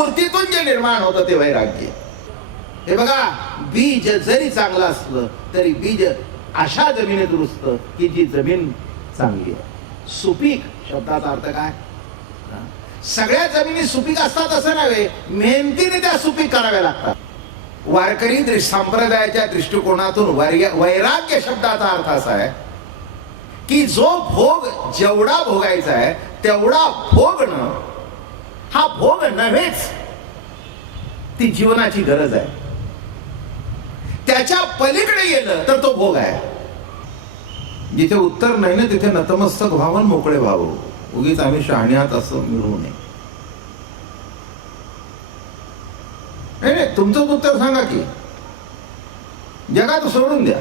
स्फूर्तीतून जे निर्माण होतं ते वैराग्य. हे बघा, बीज जरी चांगलं असलं तरी बीज अशा जमिनीत रुजतं की जी जमीन चांगली आहे. सुपीक शब्दाचा अर्थ काय? सगळ्या जमिनी सुपीक असतात असं नव्हे, मेहनतीने त्या सुपीक कराव्या लागतात. वारकरी संप्रदायाच्या दृष्टिकोनातून वैराग्य शब्दाचा अर्थ असा आहे की जो भोग जेवढा भोगायचा आहे तेवढा भोगणं हा भोग नव्हेच, ती जीवनाची गरज आहे. त्याच्या पलीकडे गेलं तर तो भोग आहे. जिथे उत्तर नाही ना तिथे नतमस्तक व्हावं, मोकळे व्हावं. उगीच आम्ही शहाणे आहात असं मिळवू नये. नाही, तुमचं उत्तर सांगा की जगात सोडून द्या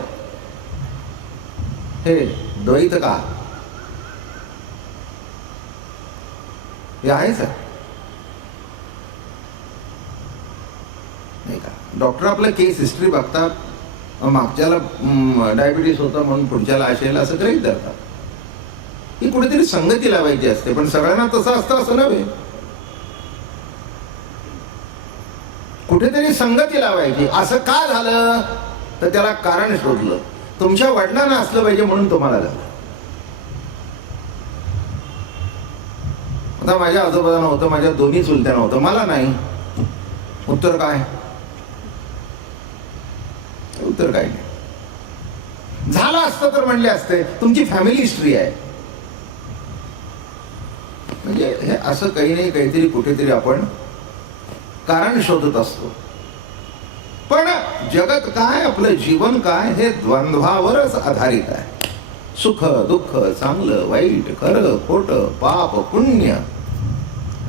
हे द्वैत का, हे आहेच नाही का? डॉक्टर आपलं केस हिस्ट्री बघतात, मागच्याला डायबिटीस होता म्हणून पुढच्याला आशेला असं गृहीत धरतात. ही कुठेतरी संगती लावायची असते, पण सगळ्यांना तसं असतं असं नव्हे. कुठेतरी संगती लावायची. असं का झालं तर त्याला कारण शोधलं. तुमच्या वडिलांना असलं पाहिजे म्हणून तुम्हाला झालं. आता माझ्या आजोबांना होतं, माझ्या दोन्ही चुलत्यांना होतं, मला नाही. उत्तर काय? उत्तर काय नाही. झालं असतं तर म्हणले असते तुमची फॅमिली हिस्ट्री आहे. म्हणजे हे असं काही नाही, काहीतरी कुठेतरी आपण कारण शोधत असतो. पण जगत काय, आपलं जीवन काय, हे द्वंद्वावरच आधारित आहे. सुख दुःख, चांगलं वाईट, खरं खोटं, पाप पुण्य,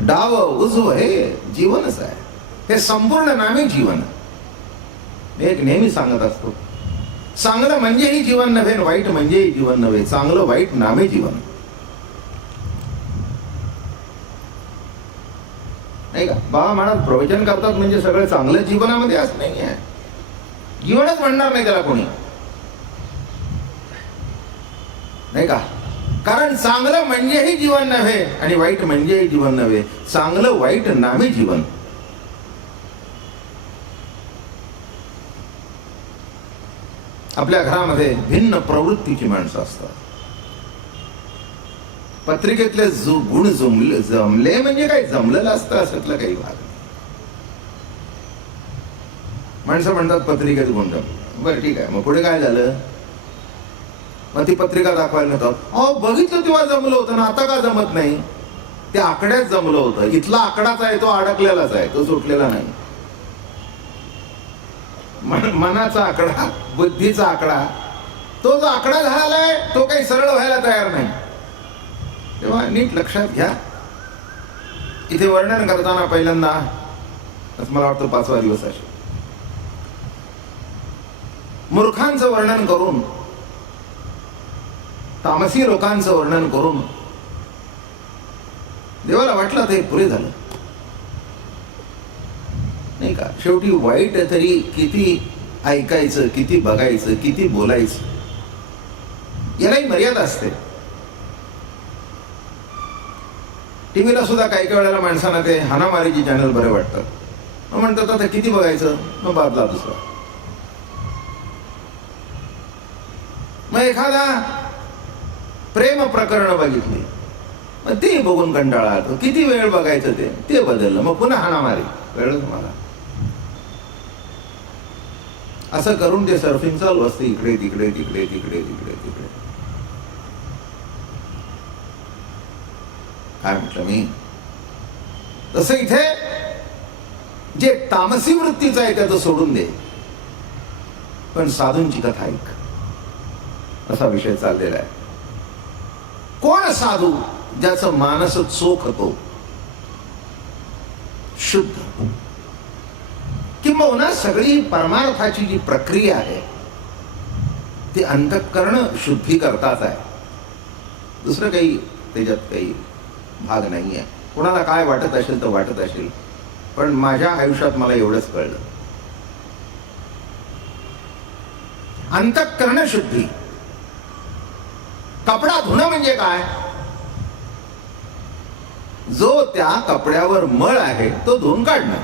डाव उजव, हे जीवनच आहे. हे संपूर्ण नामे जीवन. मी एक नेहमी सांगत असतो, चांगलं म्हणजेही जीवन नव्हे, वाईट म्हणजेही जीवन नव्हे, चांगलं वाईट नामे जीवन. नाही का? बाबा म्हणत प्रवचन करतात म्हणजे सगळं चांगलं जीवनामध्ये असं नाही आहे. जीवनच म्हणणार नाही त्याला कोणी, नाही का? कारण चांगलं म्हणजेही जीवन नव्हे आणि वाईट म्हणजेही जीवन नव्हे, चांगलं वाईट नामे जीवन. आपल्या घरामध्ये भिन्न प्रवृत्तीची माणसं असतात. पत्रिकेतले गुण जमले म्हणजे काय, जमलेलं असतं अशातला काही भाग. माणसं म्हणतात पत्रिकेत गुण जमले, बरं ठीक आहे, मग पुढे काय झालं? मग ती पत्रिका दाखवायला नेतात. अहो बघितलं तेव्हा जमलं होतं ना, आता का जमत नाही? ते आकड्यात जमलं होतं. इथला आकडाच आहे, तो अडकलेलाच आहे, तो सुटलेला नाही. मनाचा आकडा, बुद्धीचा आकडा, तो जो आकडा झालाय तो काही सरळ व्हायला तयार नाही. तेव्हा नीट लक्षात घ्या. इथे वर्णन करताना पहिल्यांदा मला वाटतं 5वा दिवस आहे, मूर्खांचं वर्णन करून, तामसी लोकांचं वर्णन करून देवाला वाटलं ते पुरे झालं, नाही का? शेवटी वाईट तरी किती ऐकायचं, किती बघायचं, किती बोलायचं, यालाही मर्यादा असते. टीव्हीला सुद्धा काही काही वेळेला माणसांना ते हाणामारीची चॅनल बरे वाटतात. मग म्हणतात आता किती बघायचं, मग बाजला दुसरा. मग एखादा प्रेम प्रकरण बघितली, मग ते बघून कंटाळा येतो. किती वेळ बघायचं ते बदललं, मग पुन्हा हाणामारी. कळलं तुम्हाला? असं करून ते सर्फिंग चालू असते, इकडे तिकडे तिकडे तिकडे तिकडे तिकडे. काय म्हटलं मी? तसं इथे जे तामसी वृत्तीचं आहे त्याचं सोडून दे, पण साधूंची कथा ऐक, असा विषय चाललेला आहे. कोण साधू? ज्याचं मानस चोख होतो, शुद्ध. किंबहुना सगळी परमार्थाची जी प्रक्रिया आहे ती अंतःकरण शुद्धी करताच आहे. दुसरं काही त्याच्यात काही भाग नाही आहे. कोणाला काय वाटत असेल तर वाटत असेल, पण माझ्या आयुष्यात मला एवढंच कळलं, अंतःकरण शुद्धी. कपडा धुणं म्हणजे काय? जो त्या कपड्यावर मळ आहे तो धुवून काढणं.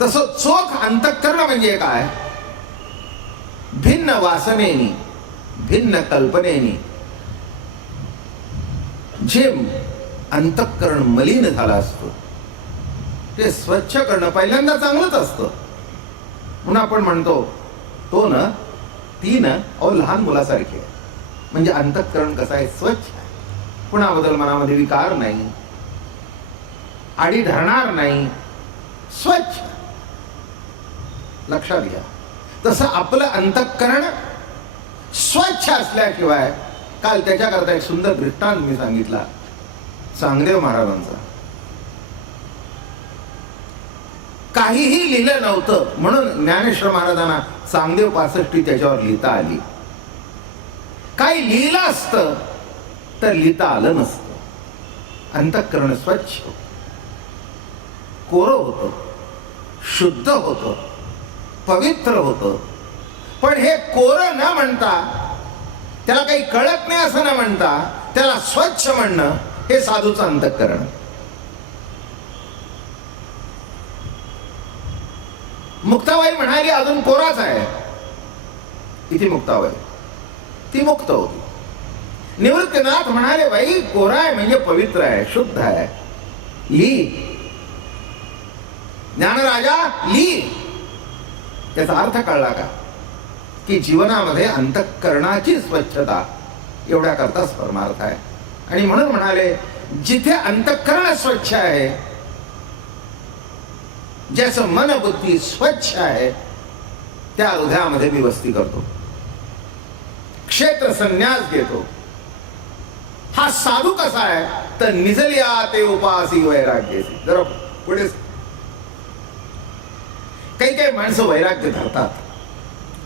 तसं चोख अंतःकरण म्हणजे काय? भिन्न वासनेनी, भिन्न कल्पनेनी जे अंतःकरण मलिन झालं असतं ते स्वच्छ करणं पहिल्यांदा चांगलंच असतं. म्हणून आपण म्हणतो तो न ती न अहो लहान मुलासारखी आहे. म्हणजे अंतःकरण कसं आहे? स्वच्छ आहे. कुणाबद्दल मनामध्ये विकार नाही, आडी धरणार नाही, स्वच्छ. लक्षात घ्या. तसं आपलं अंतःकरण स्वच्छ असल्याशिवाय, काल त्याच्याकरता एक सुंदर दृष्टांत मी सांगितला चांगदेव महाराजांचा. काहीही लिहिलं नव्हतं म्हणून ज्ञानेश्वर महाराजांना चांगदेव 65 त्याच्यावर लिहिता आली. काही लिहिलं असतं तर लिहिता आलं नसतं. अंतःकरण स्वच्छ कोरं होतं, शुद्ध होतं, पवित्र होतं. पण हे कोरं न म्हणता, त्याला काही कळत नाही असं न म्हणता त्याला स्वच्छ म्हणणं हे साधूचं अंतःकरण. मुक्ताबाई म्हणाली अजून कोराच आहे. किती मुक्ताबाई? ती मुक्त होती. निवृत्तीनाथ म्हणाले बाई कोरा आहे म्हणजे पवित्र आहे, शुद्ध आहे. लिही ज्ञानराजा लिही. त्याचा अर्थ कळला का? की जीवनामध्ये अंतःकरणाची स्वच्छता एवढ्या करताच परमार्थ आहे. आणि म्हणून म्हणाले जिथे अंतःकरण स्वच्छ आहे, ज्याचं मन बुद्धी स्वच्छ आहे, त्या हृदयामध्ये मी वस्ती करतो, क्षेत्र संन्यास घेतो. हा साधू कसा आहे? तर निजलिया ते उपासी वैराग्यसी. जरा पुढे काही काही माणसं वैराग्य धरतात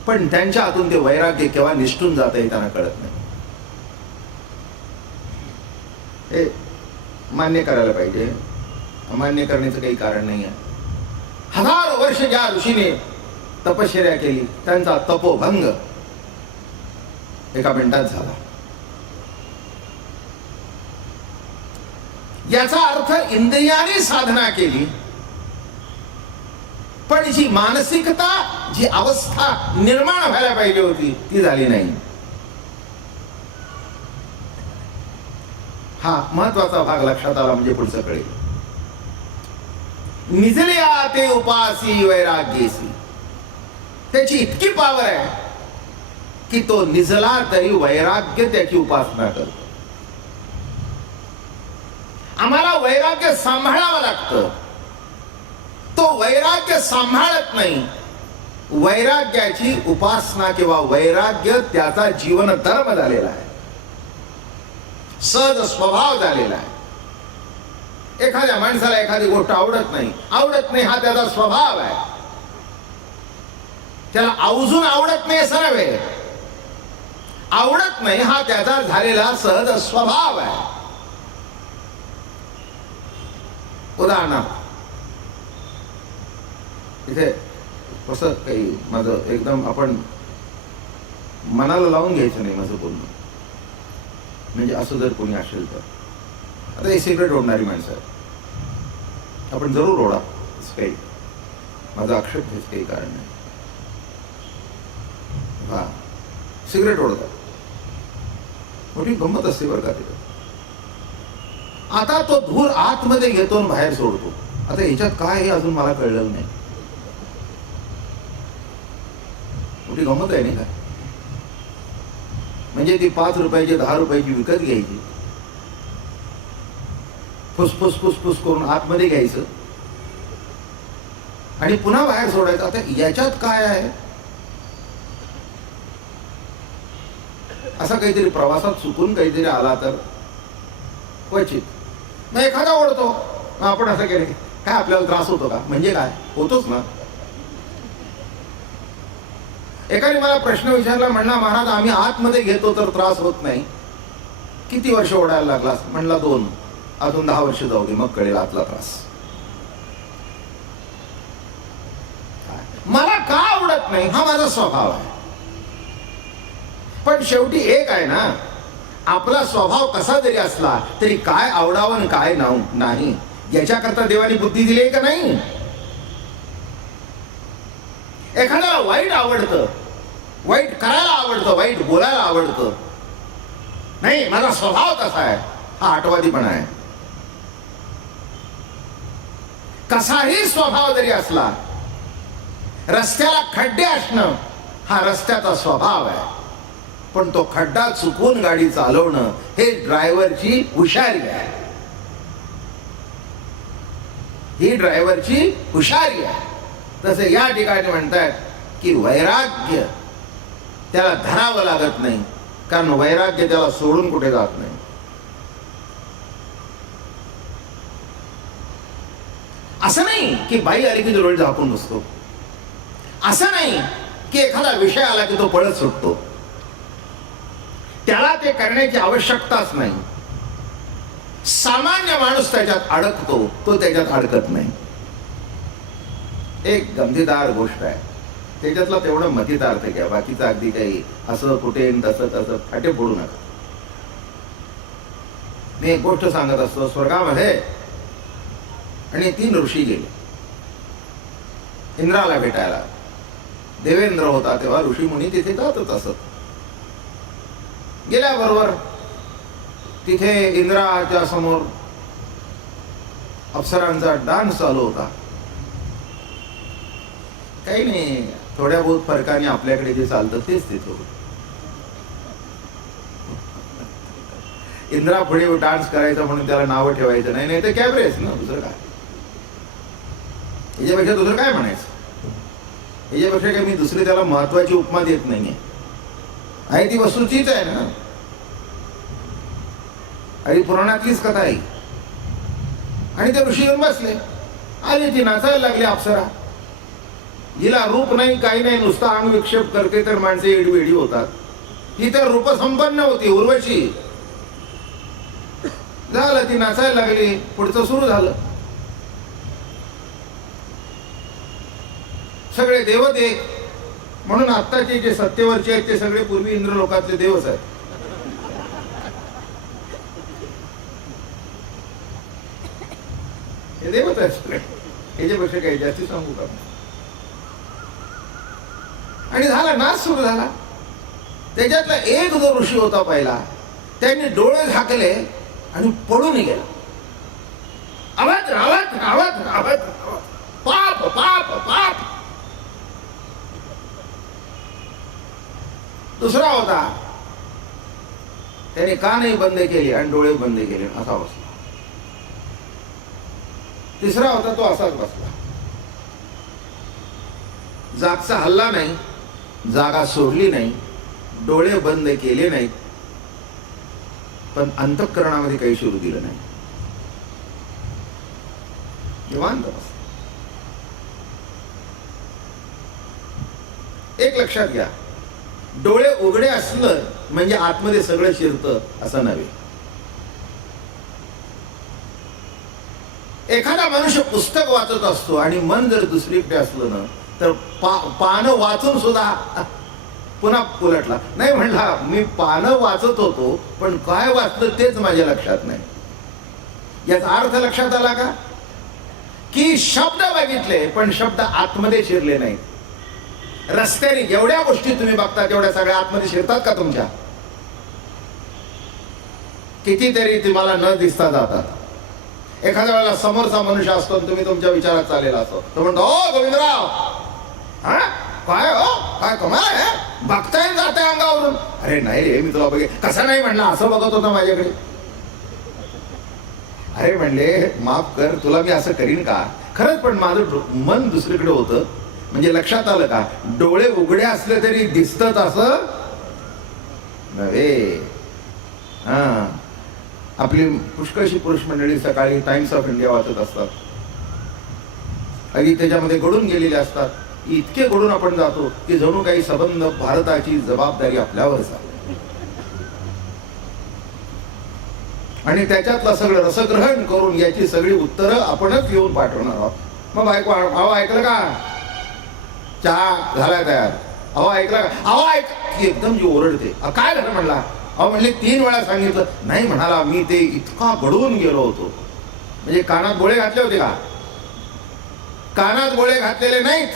पण त्यांच्या हातून ते वैराग्य केव्हा निष्ठून जात हे त्यांना कळत नाही. हे मान्य करायला पाहिजे. अमान्य करण्याचं काही कारण नाही आहे. 1000 वर्ष ज्या ऋषीने तपश्चर्या केली त्यांचा तपोभंग एका मिनिटात झाला. याचा अर्थ इंद्रियाने साधना केली पण जी मानसिकता, जी अवस्था निर्माण व्हायला पाहिजे होती ती झाली नाही. हा महत्वाचा भाग लक्षात आला म्हणजे पुढचं कळेल. निजलिया ते उपासी वैराग्यसी. त्याची इतकी पावर आहे की तो निजला तरी वैराग्य त्याची उपासना करतो. आम्हाला वैराग्य सांभाळावं लागतं. तो वैराग्य सांभाळत नाही. वैराग्याची उपासना किंवा वैराग्य त्याचा जीवन धर्म झालेला आहे, सहज स्वभाव झालेला आहे. एखाद्या माणसाला एखादी गोष्ट आवडत नाही हा त्याचा स्वभाव आहे. त्याला आवर्जून आवडत नाही असं नव्हे, आवडत नाही हा त्याचा झालेला सहज स्वभाव आहे. उदाहरणार्थ इथे कसं काही माझं एकदम आपण मनाला लावून घ्यायचं नाही माझं बोलणं. म्हणजे असं जर कोणी असेल तर, आता हे सिगरेट ओढणारी माणसं आहे, आपण जरूर ओढा, काही माझा आक्षेप घ्यायचं काही कारण नाही. हा सिगरेट ओढतात, मोठी गंमत असते बरं का तिथं. आता तो धूर आतमध्ये घेतो आणि बाहेर सोडतो. आता ह्याच्यात काय हे अजून मला कळलेलं नाही. मोठी गंमत आहे नाही का? म्हणजे ती 5 रुपयाची 10 रुपयाची विकत घ्यायची, फुसफुस फुसफुस करून आतमध्ये घ्यायचं आणि पुन्हा बाहेर सोडायचं. आता याच्यात काय आहे? असा काहीतरी प्रवासात चुकून काहीतरी आला तर क्वचित मग एखादा ओढतो. आपण असं केलं काय आपल्याला त्रास होतो का? म्हणजे काय होतोच ना. एकाने मला प्रश्न विचारला, म्हणला महाराज आम्ही आतमध्ये घेतो तर त्रास होत नाही, किती वर्ष ओढायला लागला? म्हणला 2. अजून 10 वर्ष जाऊ दे, मग कळेल आतला त्रास. मला का आवडत नाही हा माझा स्वभाव आहे. पण शेवटी एक आहे ना, आपला स्वभाव कसा जरी असला तरी काय आवडावं आणि काय नाही याच्याकरता देवाने बुद्धी दिली आहे का नाही? एखाद्याला वाईट आवडतं, वाईट करायला आवडतं, वाईट बोलायला आवडतं. नाही, माझा स्वभाव तसा आहे, हा आटवादीपणा आहे. कसाही स्वभाव जरी असला, रस्त्याला खड्डे असणं हा रस्त्याचा स्वभाव आहे, पण तो खड्डा चुकवून गाडी चालवणं हे ड्रायव्हरची हुशारी आहे. ही ड्रायव्हरची हुशारी आहे. तसे या ठिकाणी म्हणतात की वैराग्य त्याला धरावं लागत नाही, कारण वैराग्य त्याला सोडून कुठे जात नाही. असं नाही की बाई आली की तो डोळे झाकून बसतो, असं नाही की एखादा विषय आला की तो पळत सुटतो. त्याला ते करण्याची आवश्यकताच नाही. सामान्य माणूस त्याच्यात अडकतो, तो त्याच्यात अडकत नाही. एक गमतीदार गोष्ट आहे, त्याच्यातला तेवढं मतितार्थ घ्या, बाकीचं अगदी काही असं कुठे तसं फाटे फोडू नका. मी एक गोष्ट सांगत असतो. स्वर्गामध्ये आणि 3 ऋषी गेले इंद्राला भेटायला. देवेंद्र होता तेव्हा ऋषी मुनी तिथे जातच असत. गेल्याबरोबर तिथे इंद्राच्या समोर अप्सरांचा डान्स चालू होता. काही नाही, थोड्या बहुत फरकाने आपल्याकडे जे चालतं तेच तिथे होतं. इंद्रा पुढे डान्स करायचा म्हणून त्याला नावं ठेवायचं नाही, नाही तर कॅबरेस ना, दुसरं काय. याच्यापेक्षा दुसरं काय म्हणायचं? याच्यापेक्षा काही मी दुसरी त्याला महत्वाची उपमा देत नाहीये. आहे ती वस्तू तीच आहे ना, आणि पुराणातलीच कथा आहे. आणि ते ऋषी येऊन बसले. आली ती नाचायला लागली अप्सरा. हिला रूप नाही, काही नाही, नुसता अंग विक्षेप करते तर माणसे एडवेडी होतात. ही तर रूपसंपन्न होती, उर्वशी. झालं, ती नाचायला लागली. पुढचं सुरू झालं. सगळे देवते म्हणून आत्ताचे जे सत्तेवरचे आहेत ते सगळे पूर्वी इंद्रलोकातले देवच आहेत. हे देवच आहेत सगळे, याच्यापेक्षा काही जास्ती सांगू का? आणि झाला, नाच सुरू झाला. त्याच्यातला एक जो ऋषी होता पहिला, त्यांनी डोळे झाकले आणि पळून गेला. अभद्र अभद्र अभद्र अभद्र, पाप पाप पाप. दुसरा होता, त्याने कानही बंद केले आणि डोळे बंद केले, असा बसला. तिसरा होता, तो असाच बसला, जागचा हल्ला नाही, जागा सोडली नाही, डोळे बंद केले नाहीत, पण अंतःकरणामध्ये काही सुरू दिलं नाही. निवांत बसला. एक लक्षात घ्या, डोळे उघडे असलं म्हणजे आतमध्ये सगळं शिरतं असं नव्हे. एखादा मनुष्य पुस्तक वाचत असतो आणि मन जर दुसरीकडे असलं ना, तर पानं वाचून सुद्धा पुन्हा उलटला. नाही म्हणला, मी पानं वाचत होतो पण काय वाचलं तेच माझ्या लक्षात नाही. याचा अर्थ लक्षात आला का? की शब्द बघितले पण शब्द आतमध्ये शिरले नाही. रस्त्याने जेवढ्या गोष्टी तुम्ही बघता तेवढ्या सगळ्या आतमध्ये शिरतात का तुमच्या? कितीतरी तुम्हाला न दिसता जातात. एखाद्या वेळेला समोरचा मनुष्य असतो, तुम्ही तुमच्या विचारात चाललेला असतो, तो म्हणतो, ओ गोविंदराव, हा काय हो, काय कमाल आहे, बघताय जाताय अंगावरून. अरे नाही रे, मी तुला बघे. कसा नाही म्हणला, असं बघत होता माझ्याकडे. अरे म्हणले, माफ कर, तुला मी असं करीन का? खरंच, पण माझं मन दुसरीकडे होतं. म्हणजे लक्षात आलं का? डोळे उघडे असले तरी दिसतात असं नव्हे. हा, आपली पुष्कळशी पुरुष मंडळी सकाळी टाइम्स ऑफ इंडिया वाचत असतात. आणि त्याच्यामध्ये गडून गेलेले असतात. इतके गडून आपण जातो की जणू काही संबंध भारताची जबाबदारी आपल्यावरच आहे. आणि त्याच्यातलं सगळं रसग्रहण करून याची सगळी उत्तरं आपणच येऊन पाठवणार आहोत. मग बायको, अहो ऐकलं का, चहा झालाय तयार, अहो ऐकला का, अहो ऐक, एकदम जी ओरडते. काय झालं म्हणला, अहो म्हणले 3 वेळा सांगितलं. नाही म्हणाला, मी ते इतका गडून गेलो होतो. म्हणजे कानात गोळे घातले होते का? कानात गोळे घातलेले नाहीत,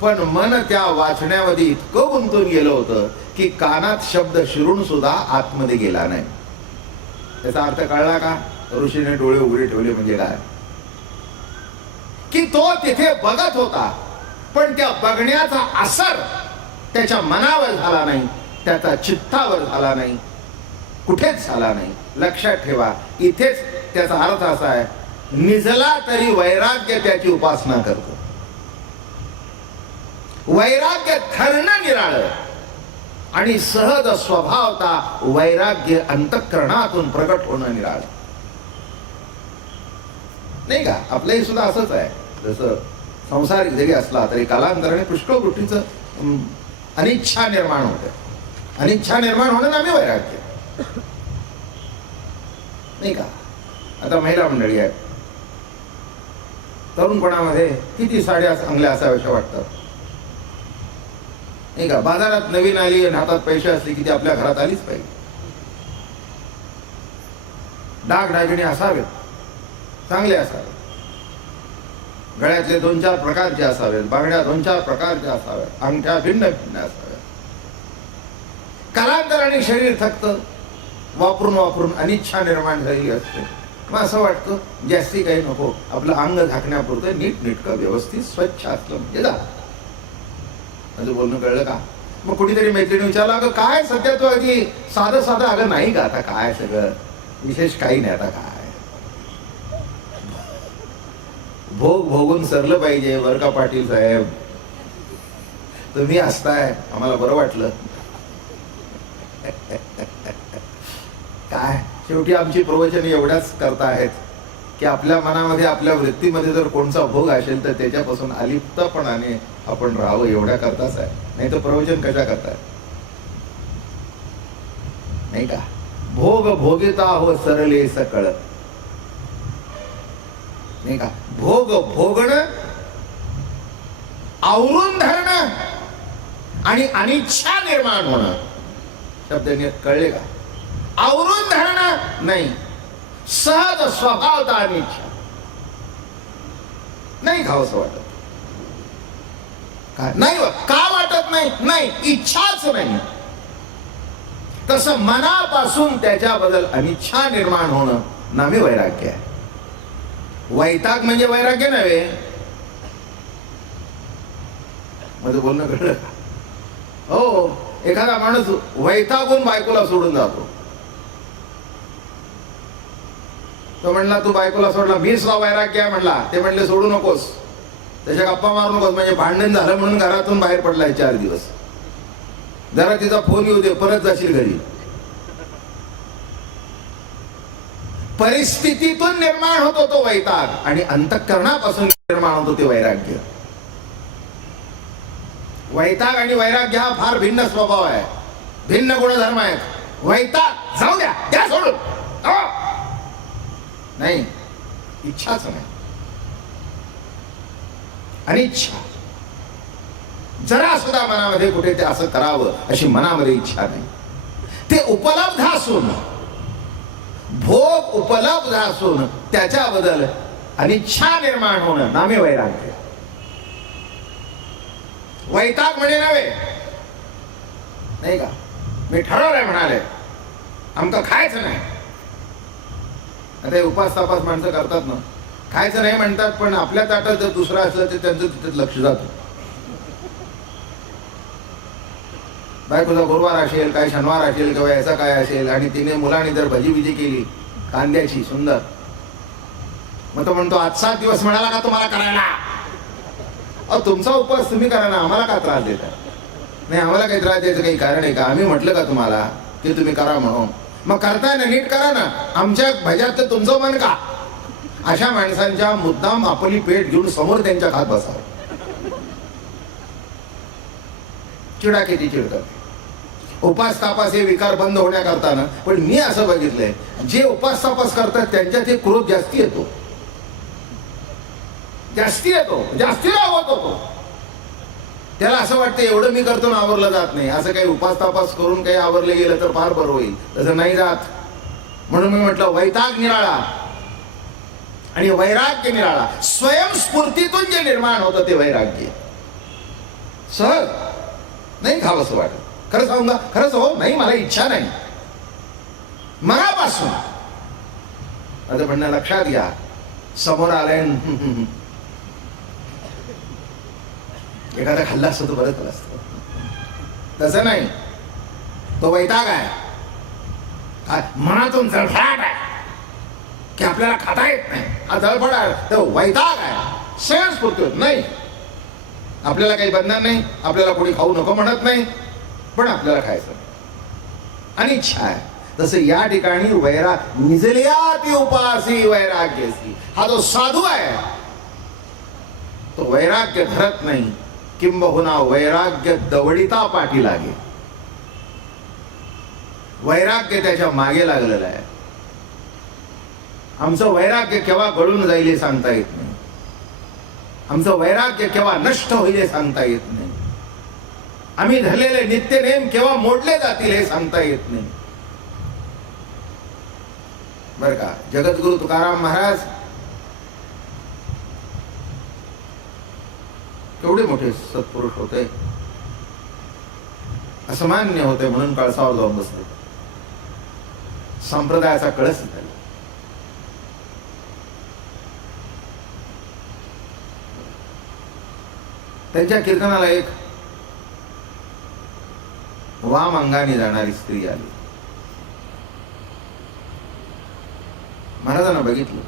पण मन त्या वाचण्यामध्ये इतकं गुंतून गेलं होतं की कानात शब्द शिरून सुद्धा आतमध्ये गेला नाही. त्याचा अर्थ कळला का? ऋषीने डोळे उघडे ठेवले म्हणजे काय? की तो तिथे बघत होता, पण त्या बघण्याचा असर त्याच्या मनावर झाला नाही, त्याचा चित्तावर झाला नाही, कुठेच झाला नाही. लक्षात ठेवा, इथेच त्याचा अर्थ असा आहे, निजला तरी वैराग्य त्याची उपासना करतो. वैराग्य ठरणं निराळं आणि सहज स्वभावता वैराग्य अंतःकरणातून प्रकट होणं निराळं. नाही का? आपलंही सुद्धा असंच आहे. जसं संसारिक जरी असला तरी कालांतराने पुष्कळ गोष्टीचं अनिच्छा निर्माण होते. अनिच्छा निर्माण होणं नामे वैराग्य, नाही का? आता महिला मंडळी आहेत, तरुणपणामध्ये किती साड्या चांगल्या असाव्याशा वाटतात, नाही का? बाजारात नवीन आली आणि हातात पैसे असले की ती आपल्या घरात आलीच पाहिजे. दागदागिने असावेत, चांगले असावेत, गळ्यातले 2-4 प्रकारचे असावेत, बांगड्या 2-4 प्रकारच्या असाव्यात, अंगठ्या भिन्न भिन्न असाव्यात. कालांतराने शरीर थकतं, वापरून वापरून अनिच्छा निर्माण झालेली असते. मग असं वाटतं जास्ती काही नको, आपलं अंग झाकण्यापुरतं नीट नेटकं व्यवस्थित स्वच्छ असलं म्हणजे जा. माझं बोलणं कळलं का? मग कुणीतरी मैत्रिणी विचारलं, अगं काय सध्या तू अगदी साधं साधं. अगं नाही का, आता काय सगळं विशेष काही नाही. आता काय भोग भोगून सरलं पाहिजे बर का पाटील साहेब, तुम्ही असताय आम्हाला बरं वाटलं. काय शेवटी आमची प्रवचने एवढ्याच करता आहेत की आपल्या मनामध्ये आपल्या वृत्तीमध्ये जर कोणचा भोग असेल तर त्याच्यापासून अलिप्तपणाने आपण राहावं, एवढ्या करताच आहे. नाही तर प्रवचन कशा करताय, नाही का? भोग भोगिता हो सरले सकळ, नाही का? भोग भोगणं, आवरून धरणं आणि अनिच्छा निर्माण होणं. शब्द कळले का? आवरून धरणं नाही, सहज स्वभावता अनिच्छा. नाही खावंसं वाटत, नाही का वाटत नाही, नाही इच्छाच नाही. तसं मनापासून त्याच्याबद्दल अनिच्छा निर्माण होणं नामे वैराग्य आहे. वैताग म्हणजे वैराग्य नव्हे. माझं बोलणं कळलं का? हो, एखादा माणूस वैतागून बायकोला सोडून जातो. तो म्हणला तू बायकोला सोडला, मी सुद्धा वैराग्य आहे म्हणला. ते म्हणले सोडू नकोस, त्याच्या गप्पा मारू नकोस. म्हणजे भांडण झालं म्हणून घरातून बाहेर पडलाय 4 दिवस. जरा तिचा फोन येऊ दे, परत जाशील घरी. परिस्थितीतून निर्माण होतो तो वैताग आणि अंतःकरणापासून निर्माण होतो ते वैराग्य. वैताग आणि वैराग्य हा फार भिन्न स्वभाव आहे, भिन्न गुणधर्म आहेत. वैताग जाऊ द्या, द्या सोडून, नाही इच्छाच नाही, अनिच्छा. जरा सुद्धा मनामध्ये कुठे ते असं करावं अशी मनामध्ये इच्छा नाही. ते उपलब्ध असून, भोग उपलब्ध असून त्याच्याबद्दल अनिच्छा निर्माण होणं नामे वैराग्य. वैताग म्हणे नव्हे, नाही का? मी ठरवलंय म्हणाले आमचं खायचं नाही. आता उपास तापास माणसं करतात ना, खायचं नाही म्हणतात, पण आपल्या ताटात जर दुसरं असलं तर त्यांचं तिथे लक्ष जातं. बायकोचा गुरुवार असेल, काय शनिवार असेल किंवा याचा काय असेल, आणि तिने मुलांनी जर भजी बिजी केली कांद्याची सुंदर, मग तो म्हणतो आज 7 दिवस मिळाला का तुम्हाला करायला? अहो तुमचा उपवास तुम्ही करा ना, आम्हाला का त्रास देता? नाही, आम्हाला काही त्रास द्यायचं काही कारण आहे का? आम्ही म्हटलं का तुम्हाला की तुम्ही करा म्हणून? मग करताय ना, नीट करा ना. आमच्या भज्यात तर तुमचं मन का? अशा माणसांच्या मुद्दाम आपली पेट घेऊन समोर त्यांच्या खात बसावं. चिडा किती चिडतात. उपास तापास हे विकार बंद होण्याकरता ना, पण मी असं बघितलंय जे उपास तापास करतात त्यांच्यात हे क्रोध जास्ती येतो, जास्ती रागवत होतो. त्याला असं वाटतं एवढं मी करतो ना आवरलं जात नाही, असं काही उपास तापास करून काही आवरलं गेलं तर फार बरं होईल, तसं नाही जात. म्हणून मी म्हटलं वैताग निराळा आणि वैराग्य निराळा. स्वयंस्फूर्तीतून जे निर्माण होतं ते वैराग्य. सहज नाही खावंसं वाटत. खरं सांगू का, खरंच हो, नाही मला इच्छा नाही मनापासून. आता म्हणणं लक्षात घ्या, समोर आलंय एखादा खाल्ला असतो तो बरंच असतो, तसं नाही. तो वैताग आहे, मनातून जळफळाट आहे की आपल्याला खाता येत नाही, हा जळफळ आहे, तो वैताग आहे. स्वयंस्फूर्ती नाही, आपल्याला काही बंधन नाही, आपल्याला कोणी खाऊ नको म्हणत नाही, पण आपल्याला खायचं आणि इच्छा आहे. तसं या ठिकाणी निजल्याती उपासी वैराग्यसी, हा जो साधू आहे तो वैराग्य धरत नाही, किंबहुना वैराग्य दवडिता पाठी लागे. वैराग्य त्याच्या मागे लागलेलं आहे. आमचं वैराग्य केव्हा गळून जाईल हे सांगता येत नाही, आमचं वैराग्य केव्हा नष्ट होईल हे सांगता येत नाही, आम्ही धरलेले नित्यनेम केव्हा मोडले जातील हे सांगता येत नाही. बर का, जगद्गुरु तुकाराम महाराज केवढे मोठे सत्पुरुष होते, असामान्य होते, म्हणून कळसावर जाऊन बसले, संप्रदायाचा कळस झाला. त्यांच्या कीर्तनाला एक वाम अंगाने जाणारी स्त्री आली. महाराजांना बघितलं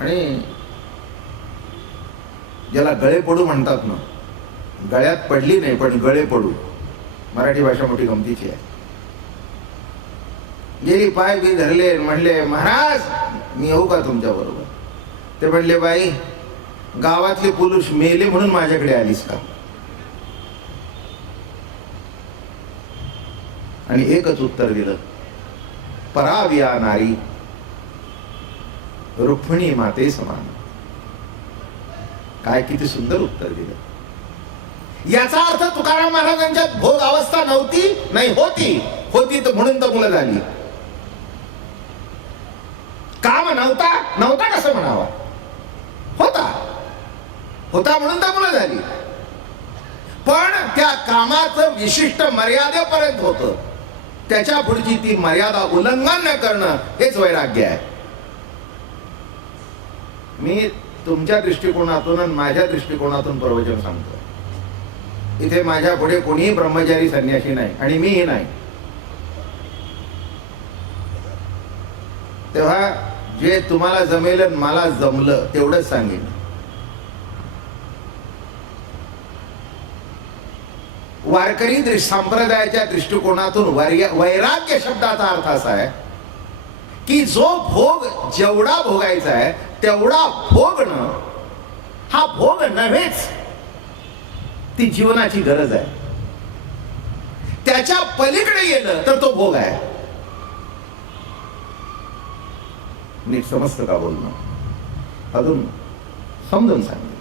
आणि ज्याला गळे पडू म्हणतात ना, गळ्यात पडली नाही पण गळे पडू, मराठी भाषा मोठी गमतीची आहे. गेली, पाय बी धरले, म्हणले महाराज मी येऊ का तुमच्या बरोबर? ते म्हणले बाई, गावातले पुरुष मेले म्हणून माझ्याकडे आलीस का? आणि एकच उत्तर दिलं, पराविया नारी रुक्मिणी माते समान. काय किती सुंदर उत्तर दिलं. याचा अर्थ तुकाराम महाराजांच्यात भोग अवस्था नव्हती, नाही होती तर म्हणून तर मुलं झाली. काम नव्हता कसं म्हणावा, होता म्हणून तर मुलं झाली. पण त्या कामाचं विशिष्ट मर्यादेपर्यंत होतं, त्याच्या पुढची ती मर्यादा उल्लंघन न करणं हेच वैराग्य आहे. मी तुमच्या दृष्टिकोनातून आणि माझ्या दृष्टिकोनातून प्रवचन सांगतो. इथे माझ्या पुढे कोणीही ब्रह्मचारी संन्यासी नाही आणि मीही नाही. तेव्हा जे तुम्हाला जमेल आणि मला जमलं तेवढंच सांगेन. वारकरी संप्रदायाच्या दृष्टिकोनातून वैराग्य शब्दाचा अर्थ असा आहे की जो भोग जेवढा भोगायचा आहे तेवढा भोगणं हा भोग नव्हेच, ती जीवनाची गरज आहे. त्याच्या पलीकडे गेलं तर तो भोग आहे. नीट समजतं का बोलणं? अजून समजून सांग.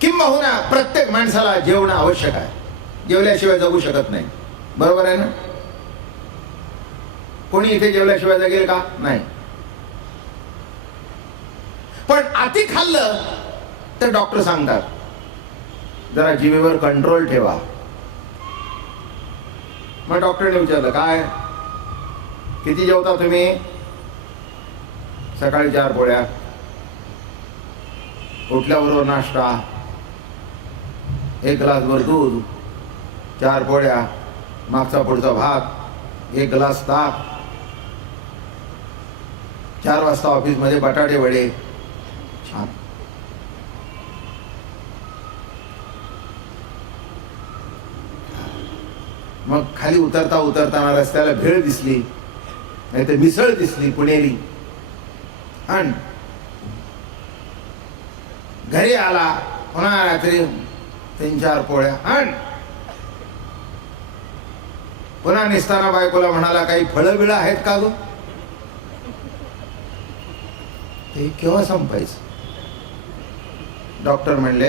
किंबहुना प्रत्येक माणसाला जेवण आवश्यक आहे, जेवल्याशिवाय जगू शकत नाही. बरोबर आहे ना? कोणी इथे जेवल्याशिवाय जगेल का? नाही. पण अति खाल्लं तर डॉक्टर सांगतात जरा जिभेवर कंट्रोल ठेवा. मग डॉक्टरने विचारलं काय किती जेवता तुम्ही? सकाळी 4 पोळ्या, उठल्याबरोबर नाश्ता, 1 ग्लासभर दूध, 4 पोळ्या, मागचा पुढचा भात, 1 ग्लास ताक, 4 वाजता ऑफिसमध्ये बटाटे वडे. छान. मग खाली उतरताना रस्त्याला भेळ दिसली, नाही तर मिसळ दिसली पुणेरी, आणि घरी आला पुन्हा रात्री 3-4 पोळ्या, आणि पुन्हा निसताना बायकोला म्हणाला काही फळं बिळं आहेत का गं? हे केव्हा संपायचं? डॉक्टर म्हणले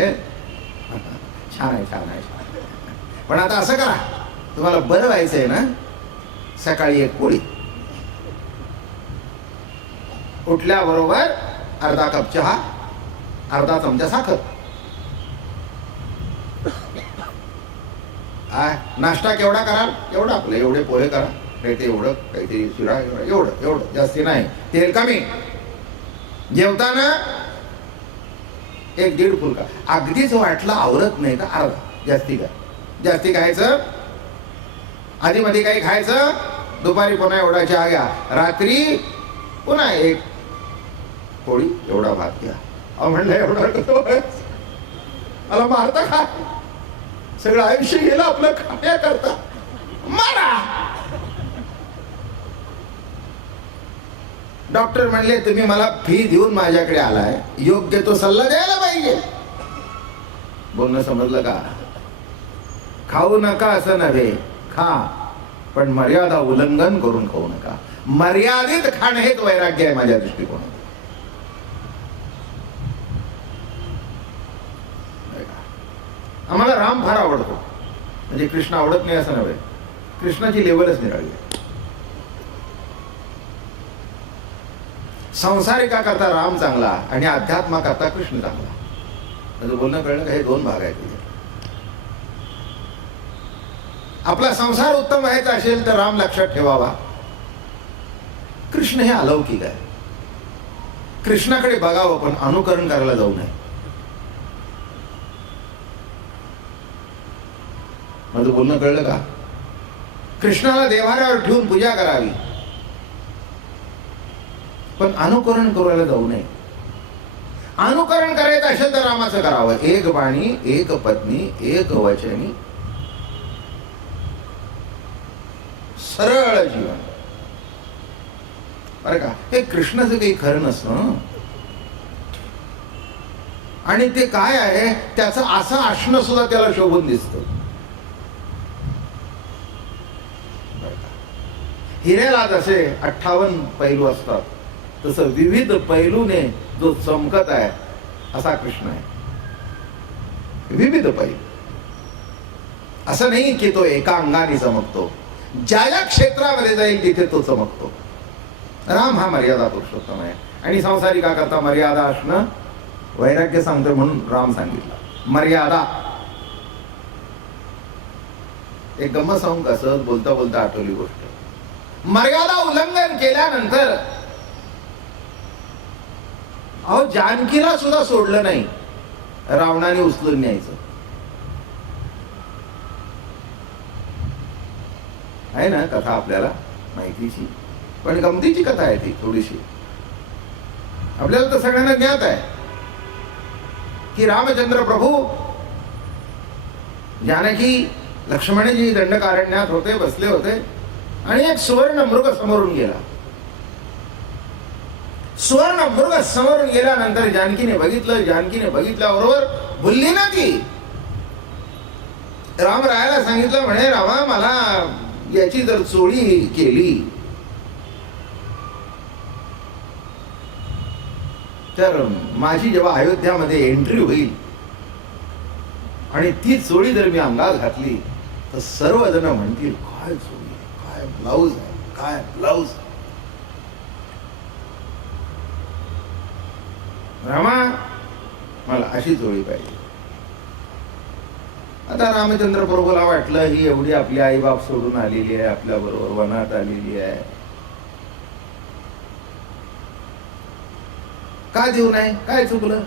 छान आहे, छान आहे, छान आहे. पण आता असं करा, तुम्हाला बरं व्हायचंय ना, सकाळी एक पोळी, उठल्याबरोबर अर्धा कप चहा, अर्धा चमचा साखर, नाश्ता केवढा कराल एवढा, आपलं एवढे पोहे करा, काही ते एवढं, काहीतरी शिरा, एवढं एवढं, जास्ती नाही, तेल कमी, जेवताना 1-1.5 फुलका, अगदीच वाटलं आवरत नाही का अर्धा, जास्ती काय, जास्ती खायचं, आधी मध्ये काही खायचं, दुपारी पुन्हा एवढा चहा घ्या, रात्री पुन्हा 1 पोळी, एवढा भात घ्या. म्हणलं एवढा मला मारता खा, सगळं आयुष्य गेलं आपलं खाण्याकरता, मारा. डॉक्टर म्हणले तुम्ही मला फी देऊन माझ्याकडे आलाय, योग्य तो सल्ला द्यायला पाहिजे. बोलणं समजलं का? खाऊ नका असं नव्हे, खा, पण मर्यादा उल्लंघन करून खाऊ नका. मर्यादित खाणं हेच वैराग्य आहे माझ्या दृष्टिकोनात. आम्हाला राम फार आवडतो, म्हणजे कृष्ण आवडत नाही असं नव्हे, कृष्णाची लेवलच निराळी आहे. संसारिका करता राम चांगला आणि अध्यात्मा करता कृष्ण चांगला. म्हणजे बोलणं कळलं का? हे 2 भाग आहेत. आपला संसार उत्तम व्हायचा असेल तर राम लक्षात ठेवावा. कृष्ण हे अलौकिक आहे, कृष्णाकडे बघावं पण अनुकरण करायला जाऊ नये. माझं बोलणं कळलं का? कृष्णाला देव्हाऱ्यावर ठेवून पूजा करावी पण अनुकरण करायला जाऊ नये. अनुकरण करायचं असेल तर रामाचं करावं. 1 बाणी, 1 पत्नी, 1 वचनी, सरळ जीवन. बरं का? हे कृष्णाचं काही खरं नसतं. आणि ते काय आहे, त्याचं असं असणं सुद्धा त्याला शोभून दिसतं. हिऱ्याला जसे 58 पैलू असतात, तसं विविध पैलूने जो चमकत आहे असा कृष्ण आहे. विविध पैलू, असं नाही की तो एका अंगाने चमकतो. ज्या ज्या क्षेत्रामध्ये जाईल तिथे तो चमकतो. राम हा मर्यादा पुरुषोत्तम आहे आणि संसारिका करता मर्यादा असणं वैराग्य सांगतो म्हणून राम सांगितलं. मर्यादा एक गंमत सांगू का? सहज बोलता बोलता आठवली गोष्ट. मर्यादा उल्लंघन केल्यानंतर अहो जानकीला सुद्धा सोडलं नाही, रावणाने उचलून न्यायचं. आहे ना कथा आपल्याला माहितीची, पण गमतीची कथा आहे ती थोडीशी. आपल्याला तर सगळ्यांना ज्ञात आहे की रामचंद्र प्रभू जानकी लक्ष्मणजी दंडकारण्यात होते, बसले होते आणि एक सुवर्ण मृग समोरून गेला. सुवर्ण मृग समोरून गेल्यानंतर जानकीने बघितलं. जानकीने बघितल्याबरोबर भुलली ना ती. रामरायाला सांगितलं, म्हणे रामा मला याची जर चोरी केली तर माझी जेव्हा अयोध्यामध्ये एंट्री होईल आणि ती चोरी जर मी अंगात घातली तर सर्वजण म्हणतील काय चोरी, काय ब्लाऊज आहे, काय ब्लाऊज. रामा मला अशी जोडी पाहिजे. आता रामचंद्र प्रभूला वाटलं ही एवढी आपली आई बाप सोडून आलेली आहे, आपल्या बरोबर वनात आलेली आहे, का देऊ नाही, काय चुकलं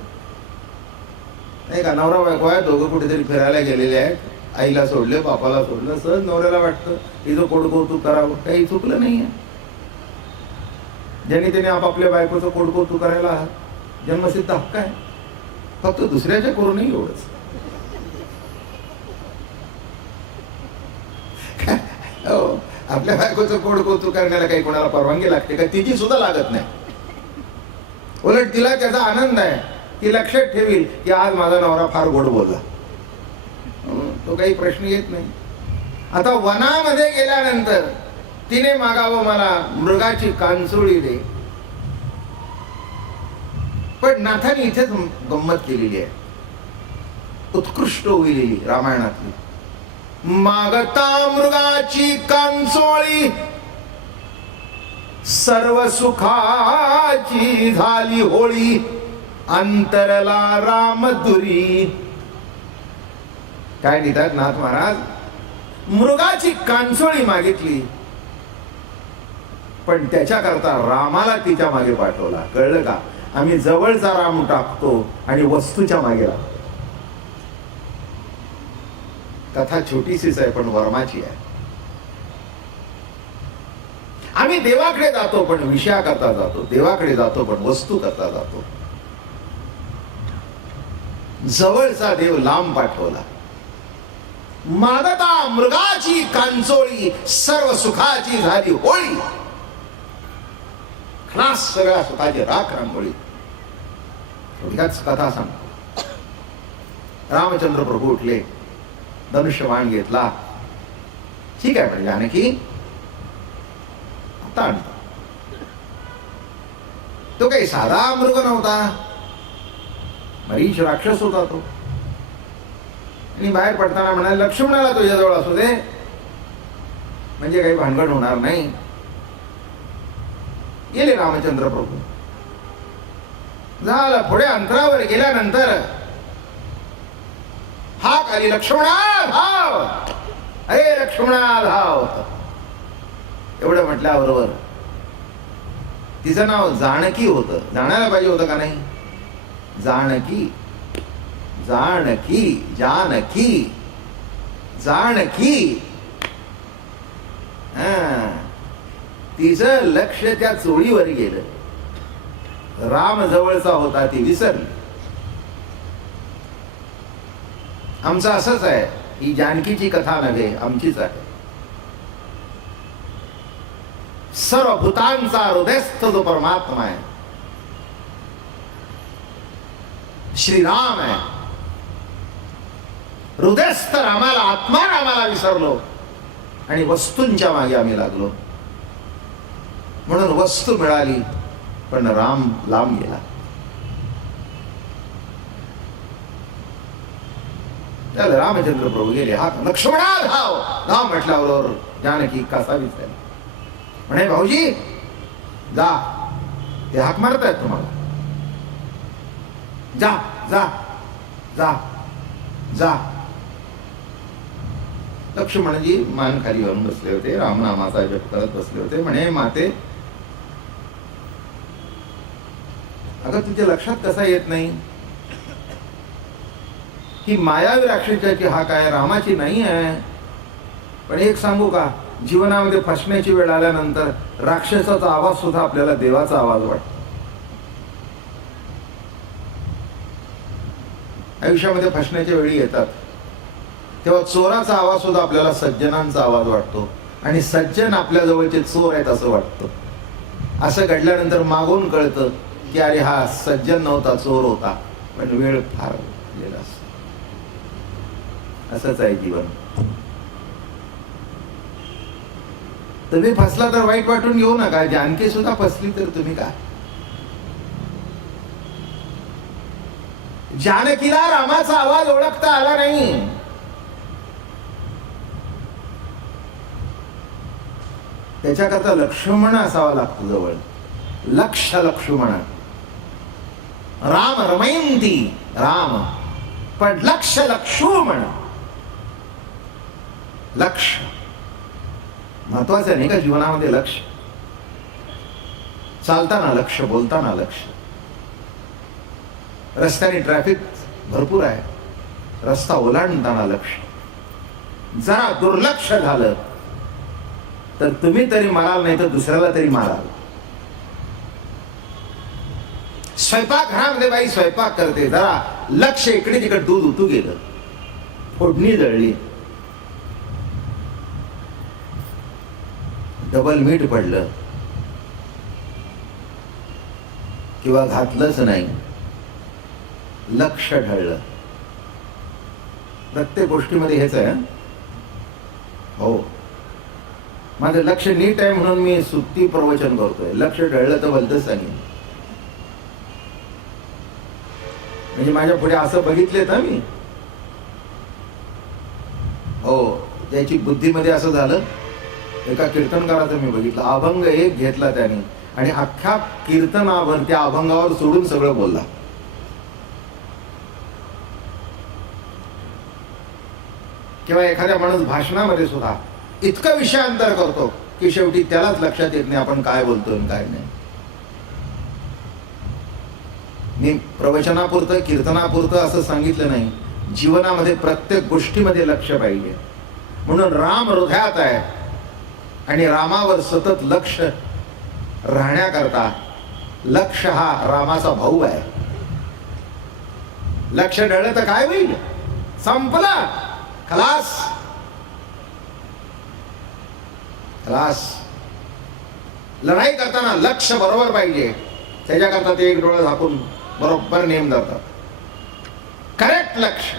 नाही का? नवरा बायको आहे, दोघं कुठेतरी फिरायला गेलेले आहेत, आईला सोडले, बापाला सोडलं. सहज नवऱ्याला वाटतं हिचं कोडकौतुक करावं. काही चुकलं नाहीये. ज्यांनी त्याने आपापल्या बायकोचं कोडकौतुक करायला जन्मसिद्ध हक्क आहे. फक्त दुसऱ्याच्या करू नये एवढंच. हो, आपल्या बायकोचं कोडकौतुक करण्याला काही कोणाला परवानगी लागते का? तिची सुद्धा लागत नाही. उलट तिला त्याचा आनंद आहे. ती लक्षात ठेवील की आज माझा नवरा फार गोड बोलला, तो काही प्रश्न येत नाही. आता वनामध्ये गेल्यानंतर तिने मागावं मला मृगाची कांचुळी दे. पण नाथाने इथेच गंमत केलेली आहे, उत्कृष्ट होईलेली रामायणातली. मागता मृगाची कांचोळी सर्व सुखाची झाली होळी, अंतरला रामदुरी. काय लिहितात नाथ महाराज? मृगाची कांचोळी मागितली, पण त्याच्याकरता रामाला तिच्या मागे पाठवला. कळलं का? आम्ही जवळचा राम टाकतो आणि वस्तूच्या मागे लागतो. कथा छोटीशीच आहे पण वर्माची आहे. आम्ही देवाकडे जातो पण विषयाकरता जातो, देवाकडे जातो पण वस्तू करता जातो. जवळचा देव लांब पाठवला. मागता मृगाची कांचोळी सर्व सुखाची झाली होळी. खलास सगळ्या सुखाची राख रांगोळी. थोडक्यात कथा सांगतो. रामचंद्र प्रभू उठले, धनुष्यबाण घेतला. ठीक आहे म्हणजे जानकी आता आणतो. तो काही साधा मृग नव्हता, मरीच राक्षस होता तो. आणि बाहेर पडताना म्हणाले, लक्ष्मणाला तुझ्याजवळ असू दे म्हणजे काही भानगड होणार नाही. गेले रामचंद्र प्रभू. झालं पुढे अंतरावर गेल्यानंतर हाक आली, लक्ष्मणा धाव, अरे लक्ष्मणा धाव. एवढं म्हटल्याबरोबर तिचं नाव जानकी होतं. जाणायला पाहिजे होतं का नाही? जानकी, जानकी, जानकी, जानकी. तिचं लक्ष त्या चोळीवर गेलं. राम जवळचा होता, ती विसरली. आमचं असंच आहे. ही जानकीची कथा नव्हे, आमचीच आहे. सर्व भूतांचा हृदयस्थ जो परमात्मा आहे, श्रीराम आहे. हृदयस्थ रामाला, आत्मा रामाला विसरलो आणि वस्तूंच्या मागे आम्ही लागलो. म्हणून वस्तू मिळाली पण राम लांब गेला. त्याला रामचंद्र प्रभू गेले. हा लक्ष्मणा धाव, धाव म्हटल्याबरोबर जानकी कासावीस झाली. म्हणे भाऊजी जा, ते हाक मारतायत तुम्हाला, जा जा जा जा. लक्ष्मणजी मान खाली घालून बसले होते, रामनामाचा जप करत बसले होते. म्हणे माते, अगं तुझ्या लक्षात कसा येत नाही? ही मायावी राक्षसाची हाक आहे, रामाची नाही आहे. पण एक सांगू का, जीवनामध्ये फसण्याची वेळ आल्यानंतर राक्षसाचा आवाज सुद्धा आपल्याला देवाचा आवाज वाटतो. आयुष्यामध्ये फसण्याच्या वेळी येतात तेव्हा चोराचा आवाज सुद्धा आपल्याला सज्जनांचा आवाज वाटतो आणि सज्जन आपल्या जवळचे चोर आहेत असं वाटतं. असं घडल्यानंतर मागून कळतं की अरे हा सज्जन नव्हता, चोर होता. पण वेळ फार गेला. असंच आहे जीवन. तुम्ही फसला तर वाईट वाटून घेऊ नका. जानकी सुद्धा फसली तर तुम्ही काय? जानकीला रामाचा आवाज ओळखता आला नाही. त्याच्याकरता लक्ष्मण असावा लागतो जवळ. लक्ष लक्ष्मण, राम रमयंती राम, पण लक्ष लक्ष्मण. लक्ष महत्वाचं नाही का जीवनामध्ये? लक्ष. चालताना लक्ष, बोलताना लक्ष. रस्त्याने ट्रॅफिक भरपूर आहे, रस्ता ओलांडताना लक्ष. जरा दुर्लक्ष झालं तर तुम्ही तरी माराल, नाही तर दुसऱ्याला तरी माराल. स्वयंपाक घरामध्ये बाई स्वयंपाक करते, जरा लक्ष इकडे तिकडे, दूध उतू गेलं, फोडणी जळली, डबल मीठ पडलं किंवा घातलंच नाही, लक्ष ढळलं. प्रत्येक गोष्टीमध्ये हेच आहे. हो, माझं लक्ष नीट आहे म्हणून मी सुट्टी प्रवचन करतोय. लक्ष ढळलं तर भलतंच सांगेन. म्हणजे माझ्या पुढे असं बघितले ना मी, हो, त्याची बुद्धीमध्ये असं झालं. एका कीर्तनकाराचं मी बघितलं, अभंग एक घेतला त्याने आणि अख्ख्या कीर्तनावर त्या अभंगावर सोडून सगळं बोलला. किंवा एखाद्या माणूस भाषणामध्ये सुद्धा इतकं विषयांतर करतो की शेवटी त्यालाच लक्षात येत नाही आपण काय बोलतोय आणि काय नाही. मी प्रवचनापुरतं कीर्तनापुरतं असं सांगितलं नाही, जीवनामध्ये प्रत्येक गोष्टीमध्ये लक्ष पाहिजे. म्हणून राम हृदयात आहे आणि रामावर सतत लक्ष राहण्याकरता, लक्ष हा रामाचा भाऊ आहे. लक्ष डळलं तर काय होईल, संपला, खलास खलास. लढाई करताना लक्ष बरोबर पाहिजे, त्याच्याकरता ते एक डोळा झाकून बरोबर नेम जातात. करेक्ट लक्ष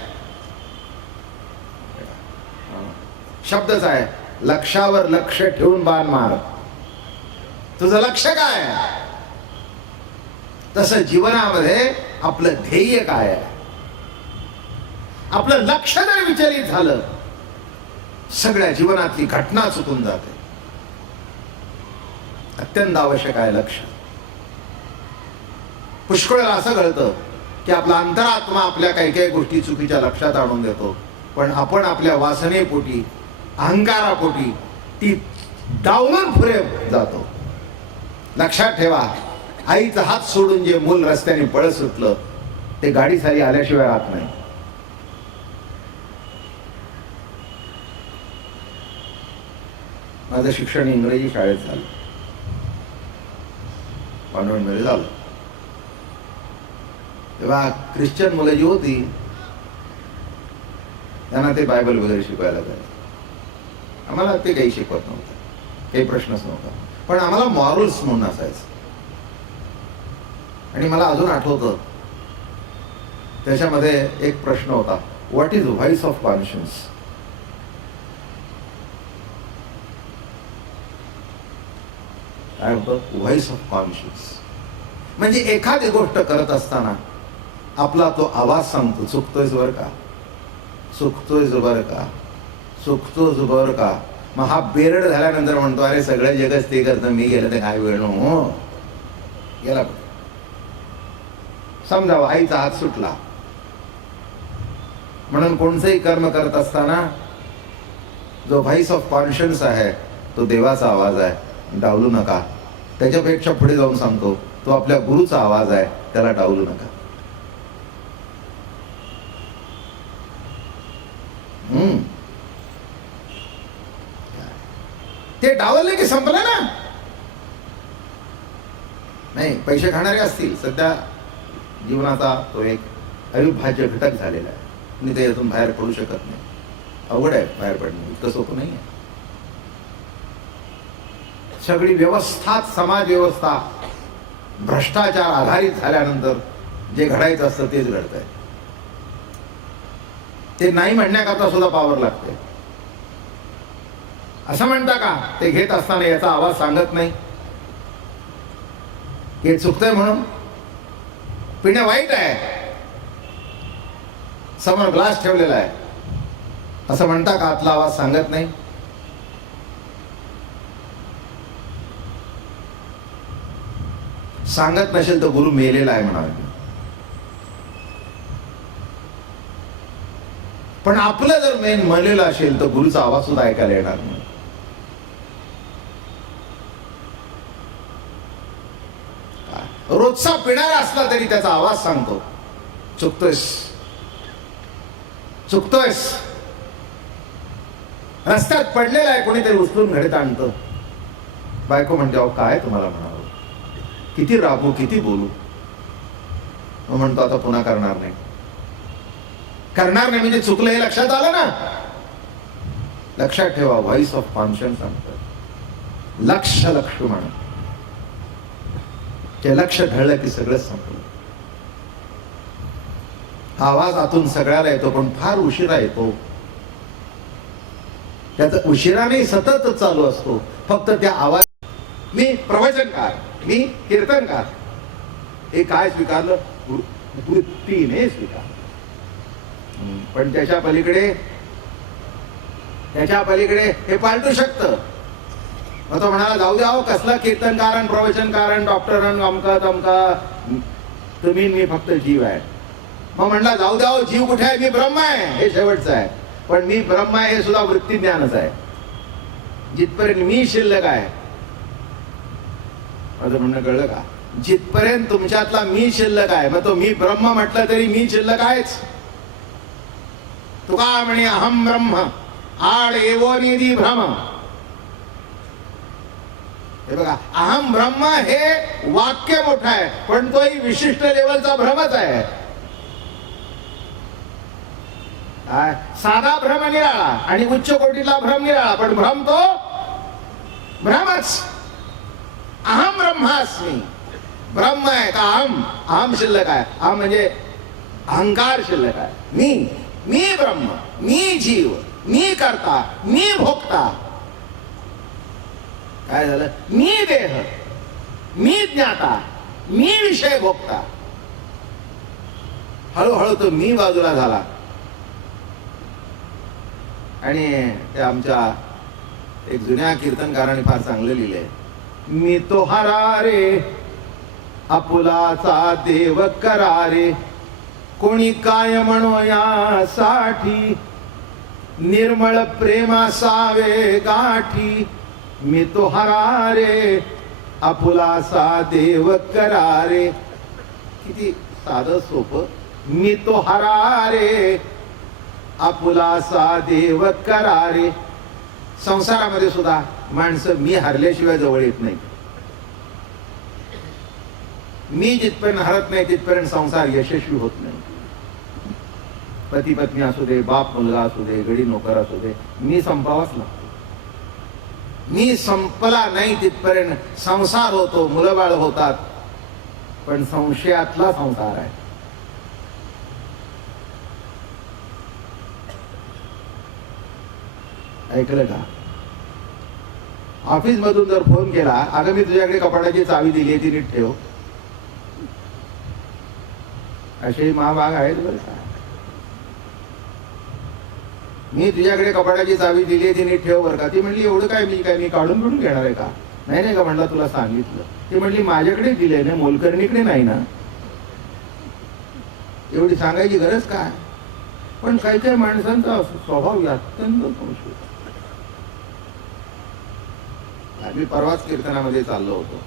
शब्दच आहे, लक्षावर लक्ष ठेवून बाण मार. तुझं लक्ष काय आहे, तसं जीवनामध्ये आपलं ध्येय काय आहे. आपलं लक्ष जर विचलित झालं, सगळ्या जीवनातली घटना चुकून जाते. अत्यंत आवश्यक आहे लक्ष. पुष्कळ असं कळतं की आपला अंतरात्मा आपल्या काही काही गोष्टी चुकीच्या लक्षात आणून देतो, पण आपण आपल्या वासनेपोटी, अहंकारापोटी ती डावलून पुढे जातो. लक्षात ठेवा, आईचा हात सोडून जे मूल रस्त्याने पळत सुटलं ते गाडी सारी आल्याशिवाय राहत नाही. माझं शिक्षण इंग्रजी शाळेत झालं, कॉन्व्हेंटमध्ये झालं. तेव्हा ख्रिश्चन मुलं जी होती त्यांना ते बायबल वगैरे शिकवायला जायचं. आम्हाला ते काही शिकवत नव्हतं, काही प्रश्नच नव्हता, पण आम्हाला मॉरल्स म्हणून असायचं. आणि मला अजून आठवतं त्याच्यामध्ये एक प्रश्न होता, what is voice of conscience. काय होतं व्हॉइस ऑफ कॉन्शियन्स? म्हणजे एखादी गोष्ट करत असताना आपला तो आवाज सांगतो, चुकतोयस बर का, चुकतोयस बर का, चुकतोच बर का. मग हा बेरड झाल्यानंतर म्हणतो, अरे सगळं जगच ते करतं, मी गेलं ते काय वेळ हो गेला. समजावं आईचा हात सुटला म्हणून कोणतंही कर्म करत असताना जो व्हॉइस ऑफ कॉन्शियन्स आहे तो देवाचा आवाज आहे, डावलू नका. त्याच्यापेक्षा पुढे जाऊन सांगतो, तो आपल्या गुरुचा आवाज आहे, त्याला डावलू नका. ते डावलले की संपलं ना. नाही, पैसे खाणारे असतील, सध्या जीवनाचा तो एक अविभाज्य घटक झालेला आहे. मी ते यातून बाहेर पडू शकत नाही, अवघड आहे बाहेर पडणं, इतकं सोपं नाही आहे. सगळी व्यवस्थाच, समाज व्यवस्था भ्रष्टाचार आधारित झाल्यानंतर जे घडायचं असतं तेच घडतंय. ते नाही म्हणण्याकरता सुद्धा पावर लागते. असं म्हणता का ते घेत असताना याचा आवाज सांगत नाही, हे चुकतंय म्हणून पिणं वाईट आहे, समोर ग्लास ठेवलेला आहे, असं म्हणता का आतला आवाज सांगत नाही? सांगत नसेल तर गुरु मेलेला आहे म्हणाले. पण आपलं जर मेन मलेलं असेल तर गुरुचा आवाज सुद्धा ऐकायला येणार नाही. रोजचा पिणारा असला तरी त्याचा आवाज सांगतो, चुकतोयस, चुकतोयस. रस्त्यात पडलेला आहे, कोणीतरी उचलून घडीत आणतं. बायको म्हणते, अहो काय तुम्हाला म्हणावं, किती राबू, किती बोलू. म्हणतो आता पुन्हा करणार नाही. करणार नाही म्हणजे चुकलं हे लक्षात आलं ना. लक्षात ठेवा, व्हॉइस ऑफ कॉन्शियन्स सांगतात, लक्ष लक्ष्मण. ते लक्ष ढळलं की सगळं संपलं. आवाज आतून सगळ्याला येतो, पण फार उशिरा येतो. त्याचा उशिराने सतत चालू असतो. फक्त त्या आवाज, मी प्रवचनकार, मी कीर्तनकार, हे काय स्वीकारलं, वृत्तीने स्वीकार. पण त्याच्या पलीकडे हे पालटू शकतं. मग तो म्हणाला जाऊ द्या, कसला कीर्तनकारण, प्रवचनकारण, डॉक्टर अमका तमका, तुम्ही मी फक्त जीव आहे. मग म्हणला जाऊ द्या, जीव कुठे आहे, मी ब्रह्म आहे, हे शेवटचं आहे. पण मी ब्रह्म आहे हे सुद्धा वृत्ती ज्ञानच आहे. जिथपर्यंत मी शिल्लक आहे, माझं म्हणणं कळलं का? जिथपर्यंत तुमच्यातला मी शिल्लक आहे, मग तो मी ब्रह्म म्हटलं तरी मी शिल्लक आहेच. तुका म्हणे अहम ब्रह्म आड एवो निधी भ्रम. हे बघा, अहम ब्रह्म हे वाक्य मोठं आहे, पण तोही विशिष्ट लेवलचा भ्रमच आहे. साधा भ्रम निराळा आणि उच्च कोटीतला भ्रम निराळा, पण भ्रम तो भ्रमच. अहम ब्रह्मास्मी, ब्रह्म आहे का अहम शिल्लक आहे. अहम म्हणजे अहंकार शिल्लक आहे. मी ब्रह्म, मी जीव, मी करता, मी भोगता. काय झालं? मी देह, मी ज्ञाता, मी विषय भोगता. हळूहळू तो मी बाजूला झाला. आणि ते आमच्या एक जुन्या कीर्तनकाराने फार चांगलं लिहिलंय. मी तो हरा रे आपुलाचा देव करा रे, कोणी काय म्हणो यासाठी, निर्मळ प्रेमा सावे गाठी. मी तो हरा रे आपुलासा देव करा रे. किती साधं सोपं. मी तो हरा रे आपुलासा देव करा रे. संसारामध्ये सुद्धा माणसं मी हरल्याशिवाय जवळ येत नाही. मी जिथपर्यंत हरत नाही तिथपर्यंत संसार यशस्वी होत नाही. पती पत्नी असू दे, बाप मुलगा असू दे, गडी नोकर असू दे, मी संपावाच लागतो. मी संपला नाही तिथपर्यंत संसार होतो, मुलं बाळ होतात, पण संशयातला संसार आहे. ऐकलं का? ऑफिस मधून जर फोन केला, अगं मी तुझ्याकडे कपाटाची चावी दिली, ती नीट ठेव, असे महाभाग आहेत बरं का. मी तुझ्याकडे कपाटाची चावी दिली, ती नीट ठेव बरं का. ती म्हणली एवढं काय मी काढून बिडून घेणार आहे का? नाही का म्हणला, तुला सांगितलं. ती म्हणली माझ्याकडे दिले ना, मोलकरणीकडे नाही ना. एवढी सांगायची गरज काय? पण काही काही माणसांचा स्वभाव अत्यंत संशय. आम्ही परवाच कीर्तनामध्ये चाललो होतो,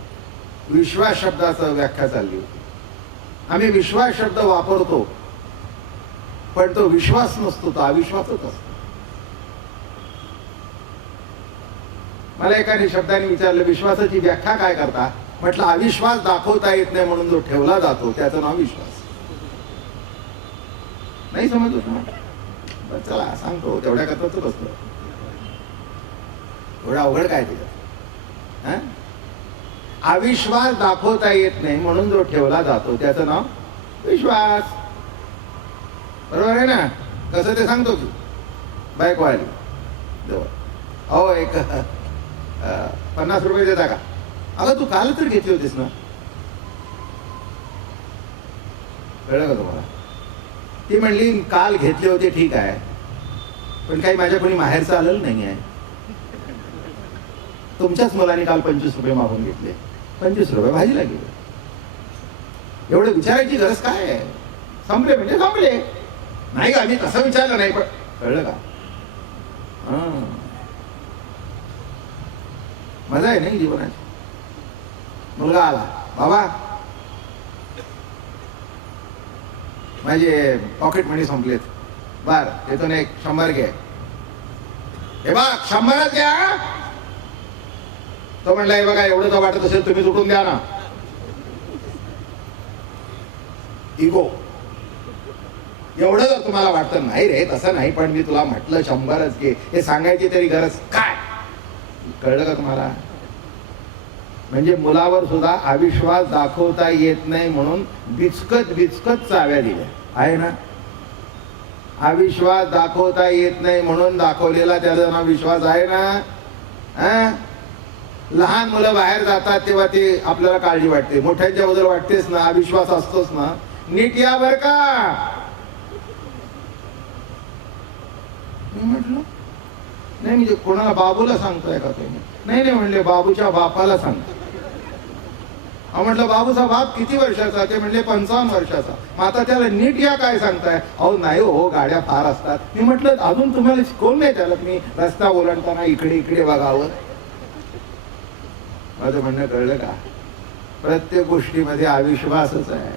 विश्वास शब्दाचा व्याख्या चालली होती. आम्ही विश्वास शब्द वापरतो, पण तो विश्वास नसतो, तो अविश्वासच असतो. मला एकाने शब्दाने विचारलं, विश्वासाची व्याख्या काय करता? म्हटलं अविश्वास दाखवता येत नाही म्हणून जो ठेवला जातो त्याचं नाव विश्वास. नाही समजतो तुम्हाला? चला सांगतो, तेवढ्या करताच असतो. एवढा अवघड काय त्याच्यात? अविश्वास दाखवता येत नाही म्हणून जो ठेवला जातो त्याचं नाव विश्वास. बरोबर आहे ना? कसं ते सांगतो की बायको आली जवळ, अहो एक 50 रुपये देता का? अगं तू काल तर घेतली होतीस ना. कळलं का तुम्हाला? ती म्हणली काल घेतले होते ठीक आहे, पण काही माझ्या कोणी माहेरचं आलेलं नाही आहे. तुमच्याच मुलाने काल 25 रुपये मागून घेतले, 25 रुपये भाजीला गेले. एवढं विचारायची गरज काय आहे? संपले म्हणजे संपले. नाही का, मी तसं विचारलं नाही, पण कळलं का? मजा आहे नाही जीवनाची. मुलगा आला, बाबा माझे पॉकेट मनी संपलेत, बर येतो ना, एक 100 घे. हे बघ 100च घ्या. तो म्हणला हे बघा एवढं जर वाटत असेल तुम्ही सुटून द्या ना. इगो. एवढं जर तुम्हाला वाटतं, नाही रे तसं नाही, पण मी तुला म्हटलं 100च घे, हे सांगायची तरी गरज काय? कळलं का तुम्हाला? म्हणजे मुलावर सुद्धा अविश्वास दाखवता येत नाही म्हणून बिचकत चाव्या दिल्या आहे ना. अविश्वास दाखवता येत नाही म्हणून दाखवलेला त्याचा नाव विश्वास आहे ना. लहान मुलं बाहेर जातात तेव्हा ते आपल्याला काळजी वाटते, मोठ्यांच्या बद्दल वाटतेच ना, अविश्वास असतोच ना. नीट या बर का. मी म्हटलं नाही म्हणजे कोणाला बाबूला सांगताय का तुम्ही. नाही नाही म्हणले बाबूच्या बापाला सांगतो. म्हटलं बाबूचा बाप किती वर्षाचा. ते म्हणले 55 वर्षाचा. मग आता त्याला नीट या काय सांगताय. अहो नाही हो गाड्या फार असतात. मी म्हटलं अजून तुम्हाला कोण नाही त्याला मी रस्ता ओलांडताना इकडे इकडे बघावं. माझं म्हणणं कळलं का. प्रत्येक गोष्टीमध्ये अविश्वासच आहे.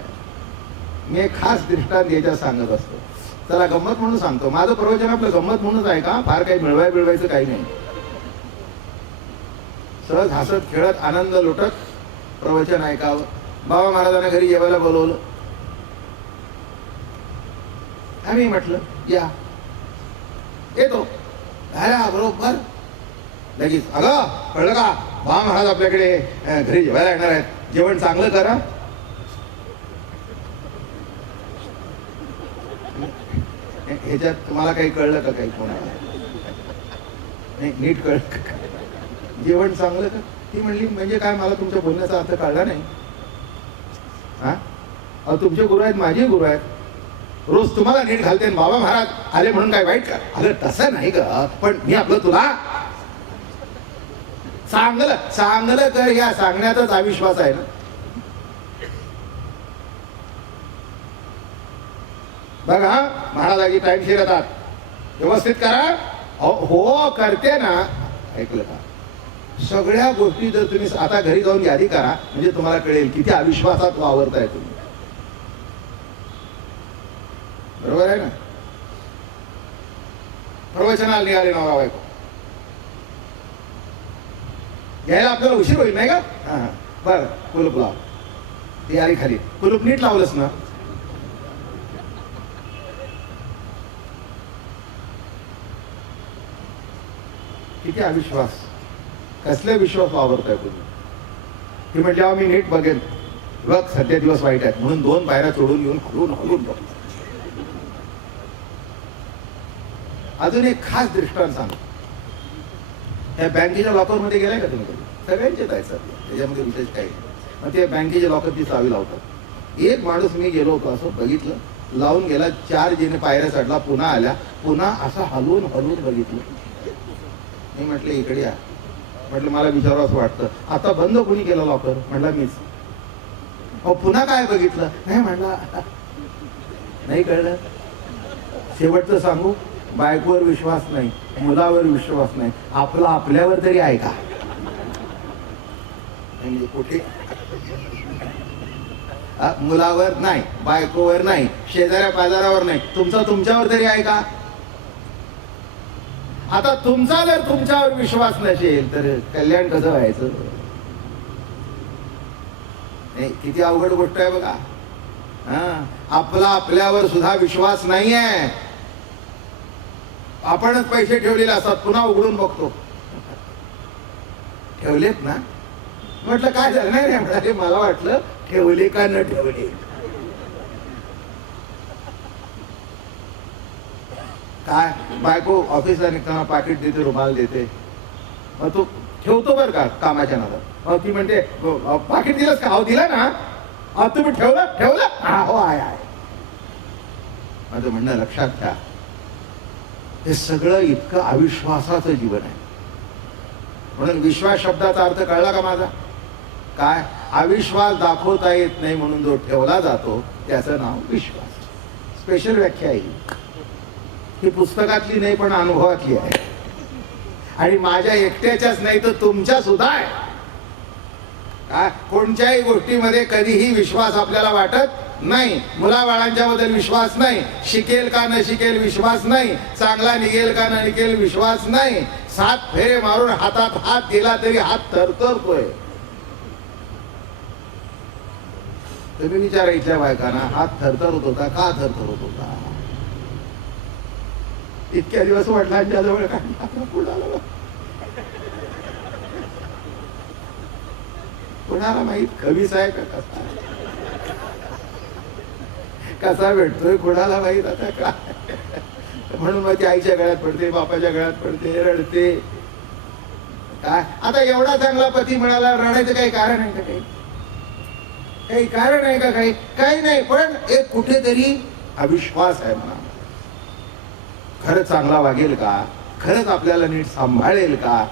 मी एक खास दृष्टांत याच्यात सांगत असतो. चला गंमत म्हणून सांगतो. माझं प्रवचन आपलं गंमत म्हणूनच आहे का. फार काही मिळवायचं काही नाही. सहज हसत खेळत आनंद लुटत प्रवचन ऐकावं. बाबा महाराजांना घरी जेवायला बोलवलं. आम्ही म्हटलं या. येतो बरोबर लगेच अगं कळलं का बाबा महाराज आपल्याकडे घरी जेवायला येणार आहेत. जेवण चांगलं करा. ह्याच्यात तुम्हाला काही कळलं का काही कोणाला नाही नीट कळलं का. जेवण चांगलं का. ती म्हणली म्हणजे काय मला तुमच्या बोलण्याचा अर्थ कळला नाही. हा तुमचे गुरु आहेत माझे गुरु आहेत. रोज तुम्हाला नीट घालते बाबा महाराज आले म्हणून काय वाईट का. अगं तसं नाही ग. पण मी आपलं तुला चांगलं चांगलं कर या सांगण्याचाच अविश्वास आहे ना. बघा महाराज आधी टाइमशीर येतात. व्यवस्थित करा. हो करते ना. ऐकलं का. सगळ्या गोष्टी जर तुम्ही आता घरी जाऊन यादी करा म्हणजे तुम्हाला कळेल किती अविश्वासात वावरताय तुम्ही. बरोबर आहे ना. प्रवचनाला निघाले नवरा बायको. यायला आपल्याला उशीर होईल नाही का. हा बर कुलूप लाव. ती आली खाली. कुलूप नीट लावलंस ना. किती अविश्वास. कसले विश्वास वावरताय तुम्ही. ती म्हटल्यावर मी नीट बघेन. बघ सध्या दिवस वाईट आहेत म्हणून 2 पायऱ्या चोडून येऊन खुलून हलून बघ. अजून एक खास दृष्टांत सांग. त्या बँकेच्या लॉकर मध्ये गेलाय का तुम्ही. सगळ्यांचे जायचं त्याच्यामध्ये विशेष काही. मग ते बँकेच्या लॉकरची चावी लावतात. एक माणूस मी गेलो होतो असं बघितलं. लावून गेला. 4 जिने पायऱ्या चढला. पुन्हा आल्या. पुन्हा असं हलवून हलवून बघितलं. मी म्हटलं इकडे या. म्हटलं मला विचारावं असं वाटतं. आता बंद कोणी केलं लॉकर. म्हटलं मीच. अहो पुन्हा काय बघितलं. नाही म्हणला नाही कळलं. शेवटचं सांगू. बायकोवर विश्वास नाही. मुलावर विश्वास नाही. आपला आपल्यावर तरी आहे का. म्हणजे कुठे मुलावर नाही. बायकोवर नाही. शेजाऱ्या पाजारावर नाही. तुमचा तुमच्यावर तरी आहे का. आता तुमचा जर तुमच्यावर विश्वास नसेल तर कल्याण कसं व्हायचं. किती अवघड गोष्ट आहे बघा. आपला आपल्यावर सुद्धा विश्वास नाहीये. आपणच पैसे ठेवलेले असतात. पुन्हा उघडून बघतो. ठेवलेत ना. म्हटलं काय झालं. नाही नाही म्हणाले मला वाटलं ठेवले का न ठेवले. काय बायको ऑफिसला निघताना पाकिट देते रुमाल देते. मग तो ठेवतो बरं का कामाच्या नादात. ती म्हणते पाकिट दिलंस का. अहो दिला ना. तुम्ही ठेवलं ठेवलं. हो आहे आहे. माझं म्हणणं लक्षात घ्या. हे सगळं इतकं अविश्वासाचं जीवन आहे. म्हणून विश्वास शब्दाचा अर्थ कळला का माझा. काय अविश्वास दाखवता येत नाही म्हणून जो ठेवला जातो त्याचं नाव विश्वास. स्पेशल व्याख्या आहे ही पुस्तकातली नाही पण अनुभवातली आहे. आणि माझ्या एकट्याच्याच नाही तर तुमच्या सुद्धा आहे. काय कोणत्याही गोष्टीमध्ये कधीही विश्वास आपल्याला वाटत नाही. मुलाबाळांच्या बद्दल विश्वास नाही. शिकेल का न शिकेल विश्वास नाही. चांगला निघेल का न निघेल विश्वास नाही. 7 फेरे मारून हातात हात दिला तरी हात थरथरतोय. तुम्ही विचारा इथल्या बायकांना हात थरथरत होता का थरथरत होता. इतक्या दिवस वडिलांच्या जवळ कोणाला माहित कवीच आहे का कसा. कसा भेटतोय कोणाला माहित. आता काय म्हणून मग ती आईच्या गळ्यात पडते बापाच्या गळ्यात पडते रडते. काय आता एवढा चांगला पती मिळाला रडायचं काही कारण आहे का काही. काही कारण आहे का? काही नाही, पण एक कुठेतरी अविश्वास आहे म्हणा. खरंच चांगला वागेल का? खरंच आपल्याला नीट सांभाळेल का?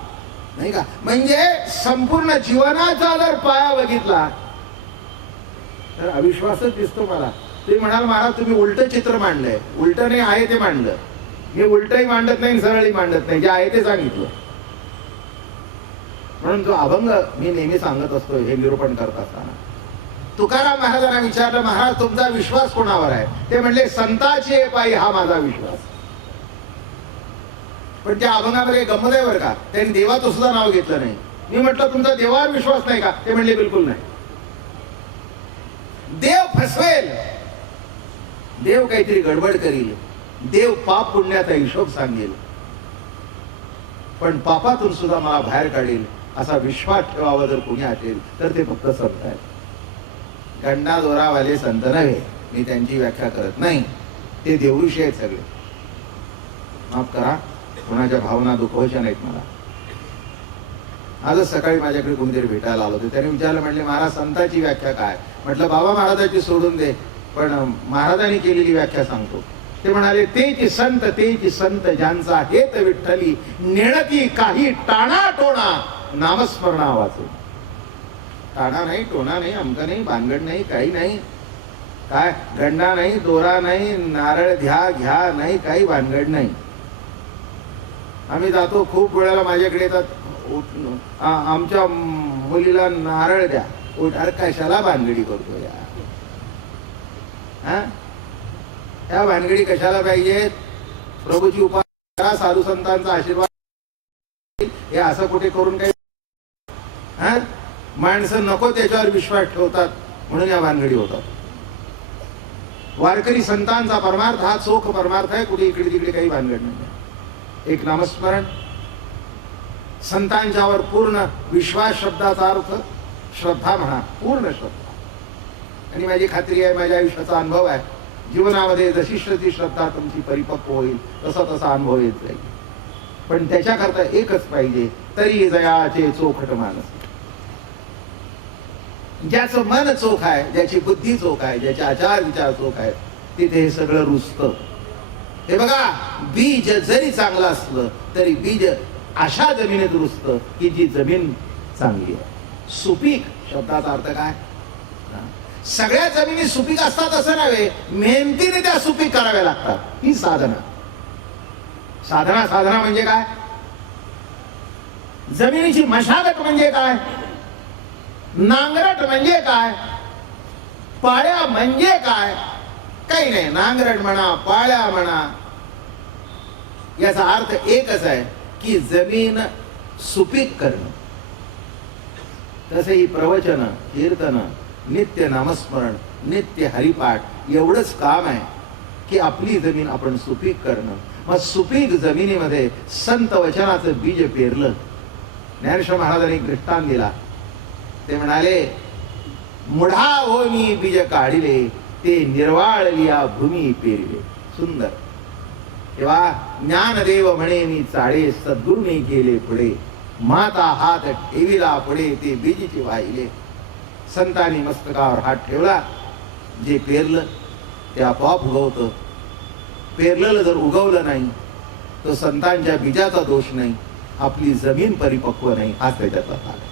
नाही का? म्हणजे संपूर्ण जीवनाचा जर पाया बघितला तर अविश्वासच दिसतो मला. तुम्ही म्हणाल महाराज तुम्ही उलट चित्र मांडलंय. उलट नाही, आहे ते मांडलं. मी उलटही मांडत नाही, सरळही मांडत नाही, जे आहे ते सांगितलं. म्हणून तो अभंग मी नेहमी सांगत असतो हे निरूपण करत असताना. तुकाराम महाराजांना विचारलं, महाराज तुमचा विश्वास कोणावर आहे? ते म्हणले संताचे पायी हा माझा विश्वास. पण त्या अभंगामध्ये गंमत आहे बरं का, त्यांनी देवाचं सुद्धा नाव घेतलं नाही. मी म्हटलं तुमचा देवावर विश्वास नाही का? ते म्हणले बिलकुल नाही. देव फसवेल, देव काहीतरी गडबड करील, देव पाप पुण्याचा हिशोब सांगेल, पण पापातून सुद्धा मला बाहेर काढेल असा विश्वास ठेवावा जर कोणी असेल तर ते फक्त संत आहेत. गंडा दोरावाले संत नव्हे, मी त्यांची व्याख्या करत नाही, ते देवऋषी आहेत सगळे. माफ करा, कोणाच्या भावना दुखवायच्या नाहीत मला. आजच सकाळी माझ्याकडे कोणीतरी भेटायला आलो होते. त्याने विचारलं, म्हणले महाराज संताची व्याख्या काय? म्हटलं बाबा महाराजाची सोडून दे, पण महाराजांनी केलेली व्याख्या सांगतो. ते म्हणाले, तेची संत ज्यांचा हेत विठ्ठली, नेणती काही टाणा टोणा नामस्मरणा वाचून. टाणा नाही, टोणा नाही, अमका नाही, भानगड नाही, काही नाही. काय गंडा नाही, दोरा नाही, नारळ घ्या नाही, काही भानगड नाही. आम्ही जातो, खूप वेळेला माझ्याकडे येतात, आमच्या मुलीला नारळ द्या. अरे कशाला भानगडी करतो या? त्या भानगडी कशाला पाहिजेत? प्रभूची उपासना, साधू संतांचा आशीर्वाद, हे असं कुठे करून काही माणसं नको त्याच्यावर विश्वास ठेवतात म्हणून या भानगडी होतात. वारकरी संतांचा परमार्थ हा चोख परमार्थ आहे, कुठे इकडे तिकडे काही भानगड नाही. एक नामस्मरण, संतांच्यावर पूर्ण विश्वास, शब्दाचा अर्थ श्रद्धा म्हणा, पूर्ण श्रद्धा. आणि माझी खात्री आहे, माझ्या आयुष्याचा अनुभव आहे, जीवनामध्ये जशी श्रद्धा तुमची परिपक्व होईल तसा तसा अनुभव येत जाईल. पण त्याच्याकरता एकच पाहिजे, तरी जयाचे चोखट मानस. ज्याचं मन चोख आहे, ज्याची बुद्धी चोख आहे, ज्याचे आचार विचार चोख आहेत, तिथे हे सगळं रुजतं. हे बघा, बीज जरी चांगलं असलं तरी बीज अशा जमिनीत रुजतं की जी जमीन चांगली आहे. सुपीक शब्दाचा अर्थ काय? सगळ्या जमिनी सुपीक असतात असं नव्हे, मेहनतीने त्या सुपीक कराव्या लागतात. ही साधना. साधना म्हणजे काय? जमिनीची मशागत म्हणजे काय? नांगरट म्हणजे काय? पाळ्या म्हणजे काय? काही नाही. नांगरट म्हणा, पाळ्या म्हणा, याचा अर्थ एकच आहे की जमीन सुपीक करणं. तसे ही प्रवचन, कीर्तन, नित्य नामस्मरण, नित्य हरिपाठ एवढंच काम आहे की आपली जमीन आपण सुपीक करणं. मग सुपीक जमिनीमध्ये संत वचनाचं बीज पेरलं. ज्ञानेश्वर महाराजांनी दृष्टांत दिला. ते म्हणाले, मुढा होनी बीज काढिले, ते निर्वाळलिया भूमी पेरले. सुंदर. तेव्हा ज्ञानदेव म्हणे मी चाळे, सद्गुरूने केले पुढे, माता हात ठेविला पुढे, ते बीजीचे वाहिले. संतांनी मस्तकावर हात ठेवला, जे पेरलं ते आपोआप उगवतं. पेरलेलं जर उगवलं नाही तर संतांच्या बीजाचा दोष नाही, आपली जमीन परिपक्व नाही, हाच त्याच्याचा भाग आहे.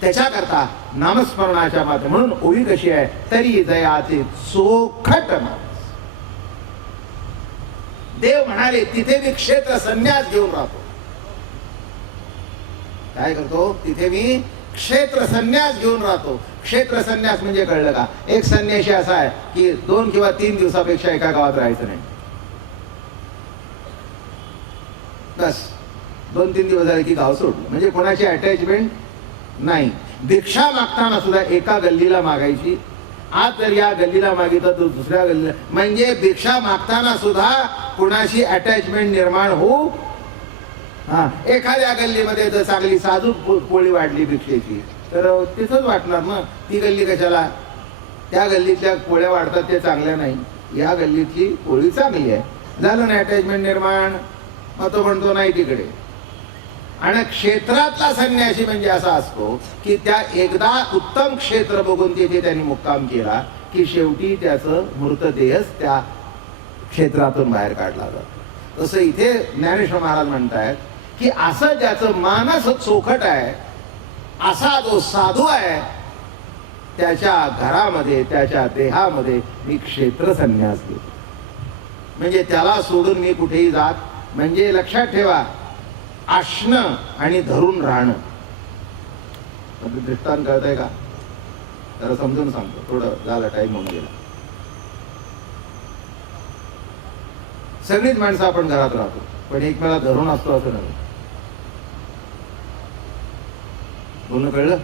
त्याच्याकरता नामस्मरणाच्या माध्यमातून, म्हणून ओवी कशी आहे, तरी जयाचे चोखट मानस. देव म्हणाले, तिथे मी क्षेत्र संन्यास घेऊन राहतो. काय करतो? तिथे मी क्षेत्र संन्यास घेऊन राहतो. क्षेत्र संन्यास म्हणजे कळलं का? एक संन्यासी असा आहे की 2 किंवा 3 दिवसापेक्षा एका गावात राहायचं नाही. बस 2-3 दिवस झाले की गाव सोडलं. म्हणजे कोणाची अटॅचमेंट नाही. भिक्षा मागताना सुद्धा एका गल्लीला मागायची. आज जर या गल्लीला मागितलं तर दुसऱ्या गल्लीला, म्हणजे भिक्षा मागताना सुद्धा कुणाशी अटॅचमेंट निर्माण होऊ. एखाद्या गल्लीमध्ये जर चांगली साजूक पोळी वाढली भिक्षेची तर तिथंच वाटणार ना, ती गल्ली कशाला? त्या गल्लीतल्या पोळ्या वाढतात ते चांगल्या नाही, या गल्लीतली पोळी चांगली आहे. झालं ना अटॅचमेंट निर्माण. मग तो म्हणतो नाही तिकडे. आणि क्षेत्रातला संन्यासी म्हणजे असा असतो की त्या एकदा उत्तम क्षेत्र बघून तिथे त्यांनी मुक्काम केला की शेवटी त्याचं मृतदेहच त्या क्षेत्रातून बाहेर काढला जातो. तसं इथे ज्ञानेश्वर महाराज म्हणतायत की असं ज्याचं मानस चोखट आहे, असा जो साधू आहे, त्याच्या घरामध्ये त्याच्या देहामध्ये मी क्षेत्र संन्यास घेतो. म्हणजे त्याला सोडून मी कुठेही जात. म्हणजे लक्षात ठेवा, असणं आणि धरून राहणं. दृष्टांत कळतंय का? त्याला समजून सांगतो, थोडं झालं, टाइम होऊन गेला. सगळीच माणसं आपण घरात राहतो, पण एकमेकाला धरून असतो असं नाही. बोलणं कळलं?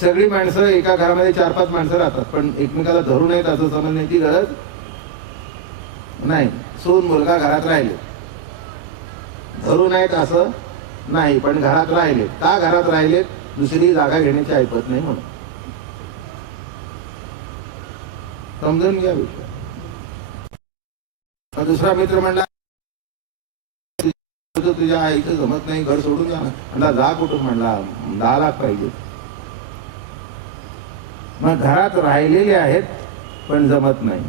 सगळी माणसं एका घरामध्ये 4-5 माणसं राहतात, पण एकमेकाला धरून आहेत असं समजण्याची गरज नाही. सून मुलगा घरात राहिले, धरून आहेत असं नाही, पण घरात राहिले. का घरात राहिलेत? दुसरी जागा घेण्याची ऐपत नाही म्हणून. समजून घ्या विषय. दुसरा मित्र म्हणला तुझ्या आईचं जमत नाही, घर सोडून जा. म्हणला जा कुठून? म्हणला 10 लाख पाहिजे. मग घरात राहिलेले आहेत पण जमत नाही.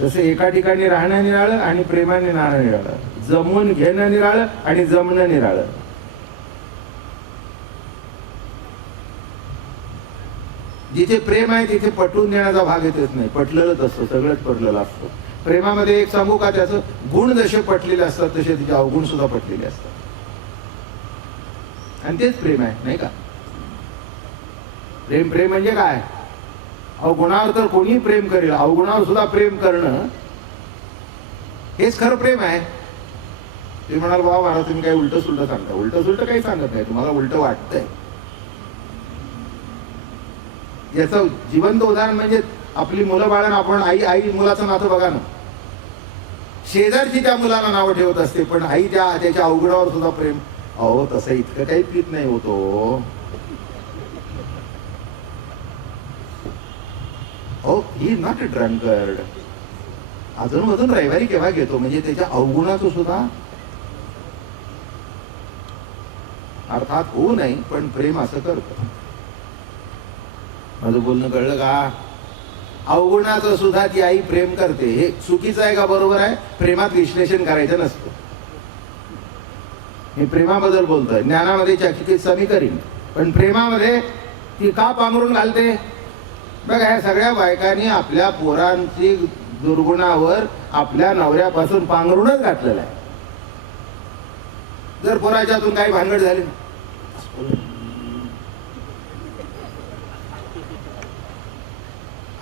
तसे एका ठिकाणी राहणं निराळं आणि प्रेमाने राहणं निराळं, जमवून घेणं निराळं आणि जमणं निराळं. जिथे प्रेम आहे तिथे पटवून देण्याचा भाग येतच नाही. पटलेलंच असतं, सगळंच पटलेलं असतं. प्रेमामध्ये एक सांगू का, त्याचं गुण जसे पटलेले असतात तसे तिचे अवगुण सुद्धा पटलेले असतात. आणि तेच प्रेम आहे, नाही का? प्रेम प्रेम म्हणजे काय? अवगुणावर तर कोणी प्रेम करेल, अवगुणावर सुद्धा प्रेम करणं हेच खरं प्रेम आहे. ते म्हणाल बाबा महाराज तुम्ही काही उलट सुलट सांगता. उलट सुलट काही सांगत नाही, तुम्हाला उलट वाटतंय. याचं जिवंत उदाहरण म्हणजे आपली मुलं बाळण. आपण आई मुलाचं नातं बघा ना. शेजारची त्या मुलाला नावं ठेवत असते, पण आई त्याच्या अवगुणावर सुद्धा प्रेम. अहो तसं इतकं काही पीत नाही होतो. हो, ही नॉट अ ड्रंकर्ड. अजून रविवारी केव्हा घेतो, म्हणजे त्याच्या अवगुणाचं सुद्धा अर्थात होऊ नाही, पण प्रेम असं करत. माझं बोलणं कळलं का? अवगुणाचं सुद्धा ती आई प्रेम करते. हे चुकीचं आहे का बरोबर आहे? प्रेमात विश्लेषण करायचं नसतं. मी प्रेमाबद्दल बोलतोय, ज्ञानामध्ये चिकित्सा मी करीन, पण प्रेमामध्ये ती का पांघरून घालते? बघा, ह्या सगळ्या बायकांनी आपल्या पोरांची दुर्गुणावर आपल्या नवऱ्यापासून पांघरूनच घातलेलं आहे. जर पोराच्या हातून काही भानगड झाली,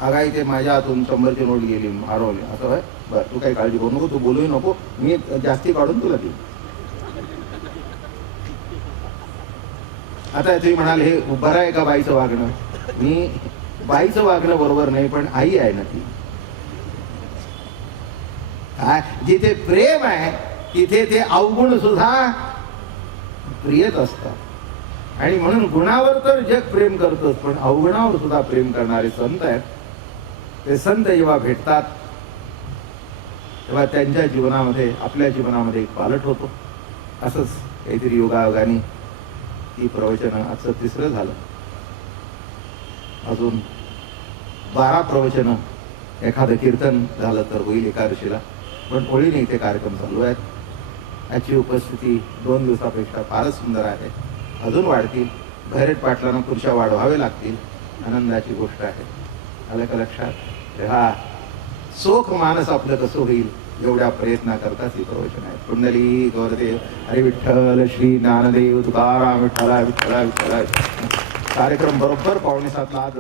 आगाई ते माझ्या हातून 100ची नोट गेली, हरवली, असं आहे बरं, तू काही काळजी करू नको, तू बोलूही नको, मी जास्ती काढून तुला देईन. आता तुम्ही म्हणाल हे बरं आहे का बाईचं वागणं? मी बाईचं वागणं बरोबर नाही, पण आई आहे ना ती. जिथे प्रेम आहे तिथे ते अवगुण सुद्धा प्रियच असतात. आणि म्हणून गुणावर तर जग प्रेम करतोच, पण अवगुणावर सुद्धा प्रेम करणारे संत आहेत. ते संत जेव्हा भेटतात तेव्हा त्यांच्या जीवनामध्ये आपल्या जीवनामध्ये एक पालट होतो. असंच काहीतरी योगायोगाने ही प्रवचनं, आजचं 3रं झालं. अजून 12 प्रवचनं, एखादं कीर्तन झालं तर होईल एकादशीला, पण होळीने इथे कार्यक्रम चालू आहेत. याची उपस्थिती 2 दिवसापेक्षा फारच सुंदर आहे. अजून वाढतील. भैरट पाटलांना खुर्च्या वाढवावे लागतील. आनंदाची गोष्ट आहे. आलं का लक्षात? हा सोख मानस आपलं कसं होईल एवढ्या प्रयत्न करताच ही प्रवचन आहे. कुंडली गौरदेव हरी विठ्ठल श्री ज्ञानदेव तुकाराम विठ्ठला विठ्ठला विठ्ठला. कार्यक्रम बरोबर 6:45 आज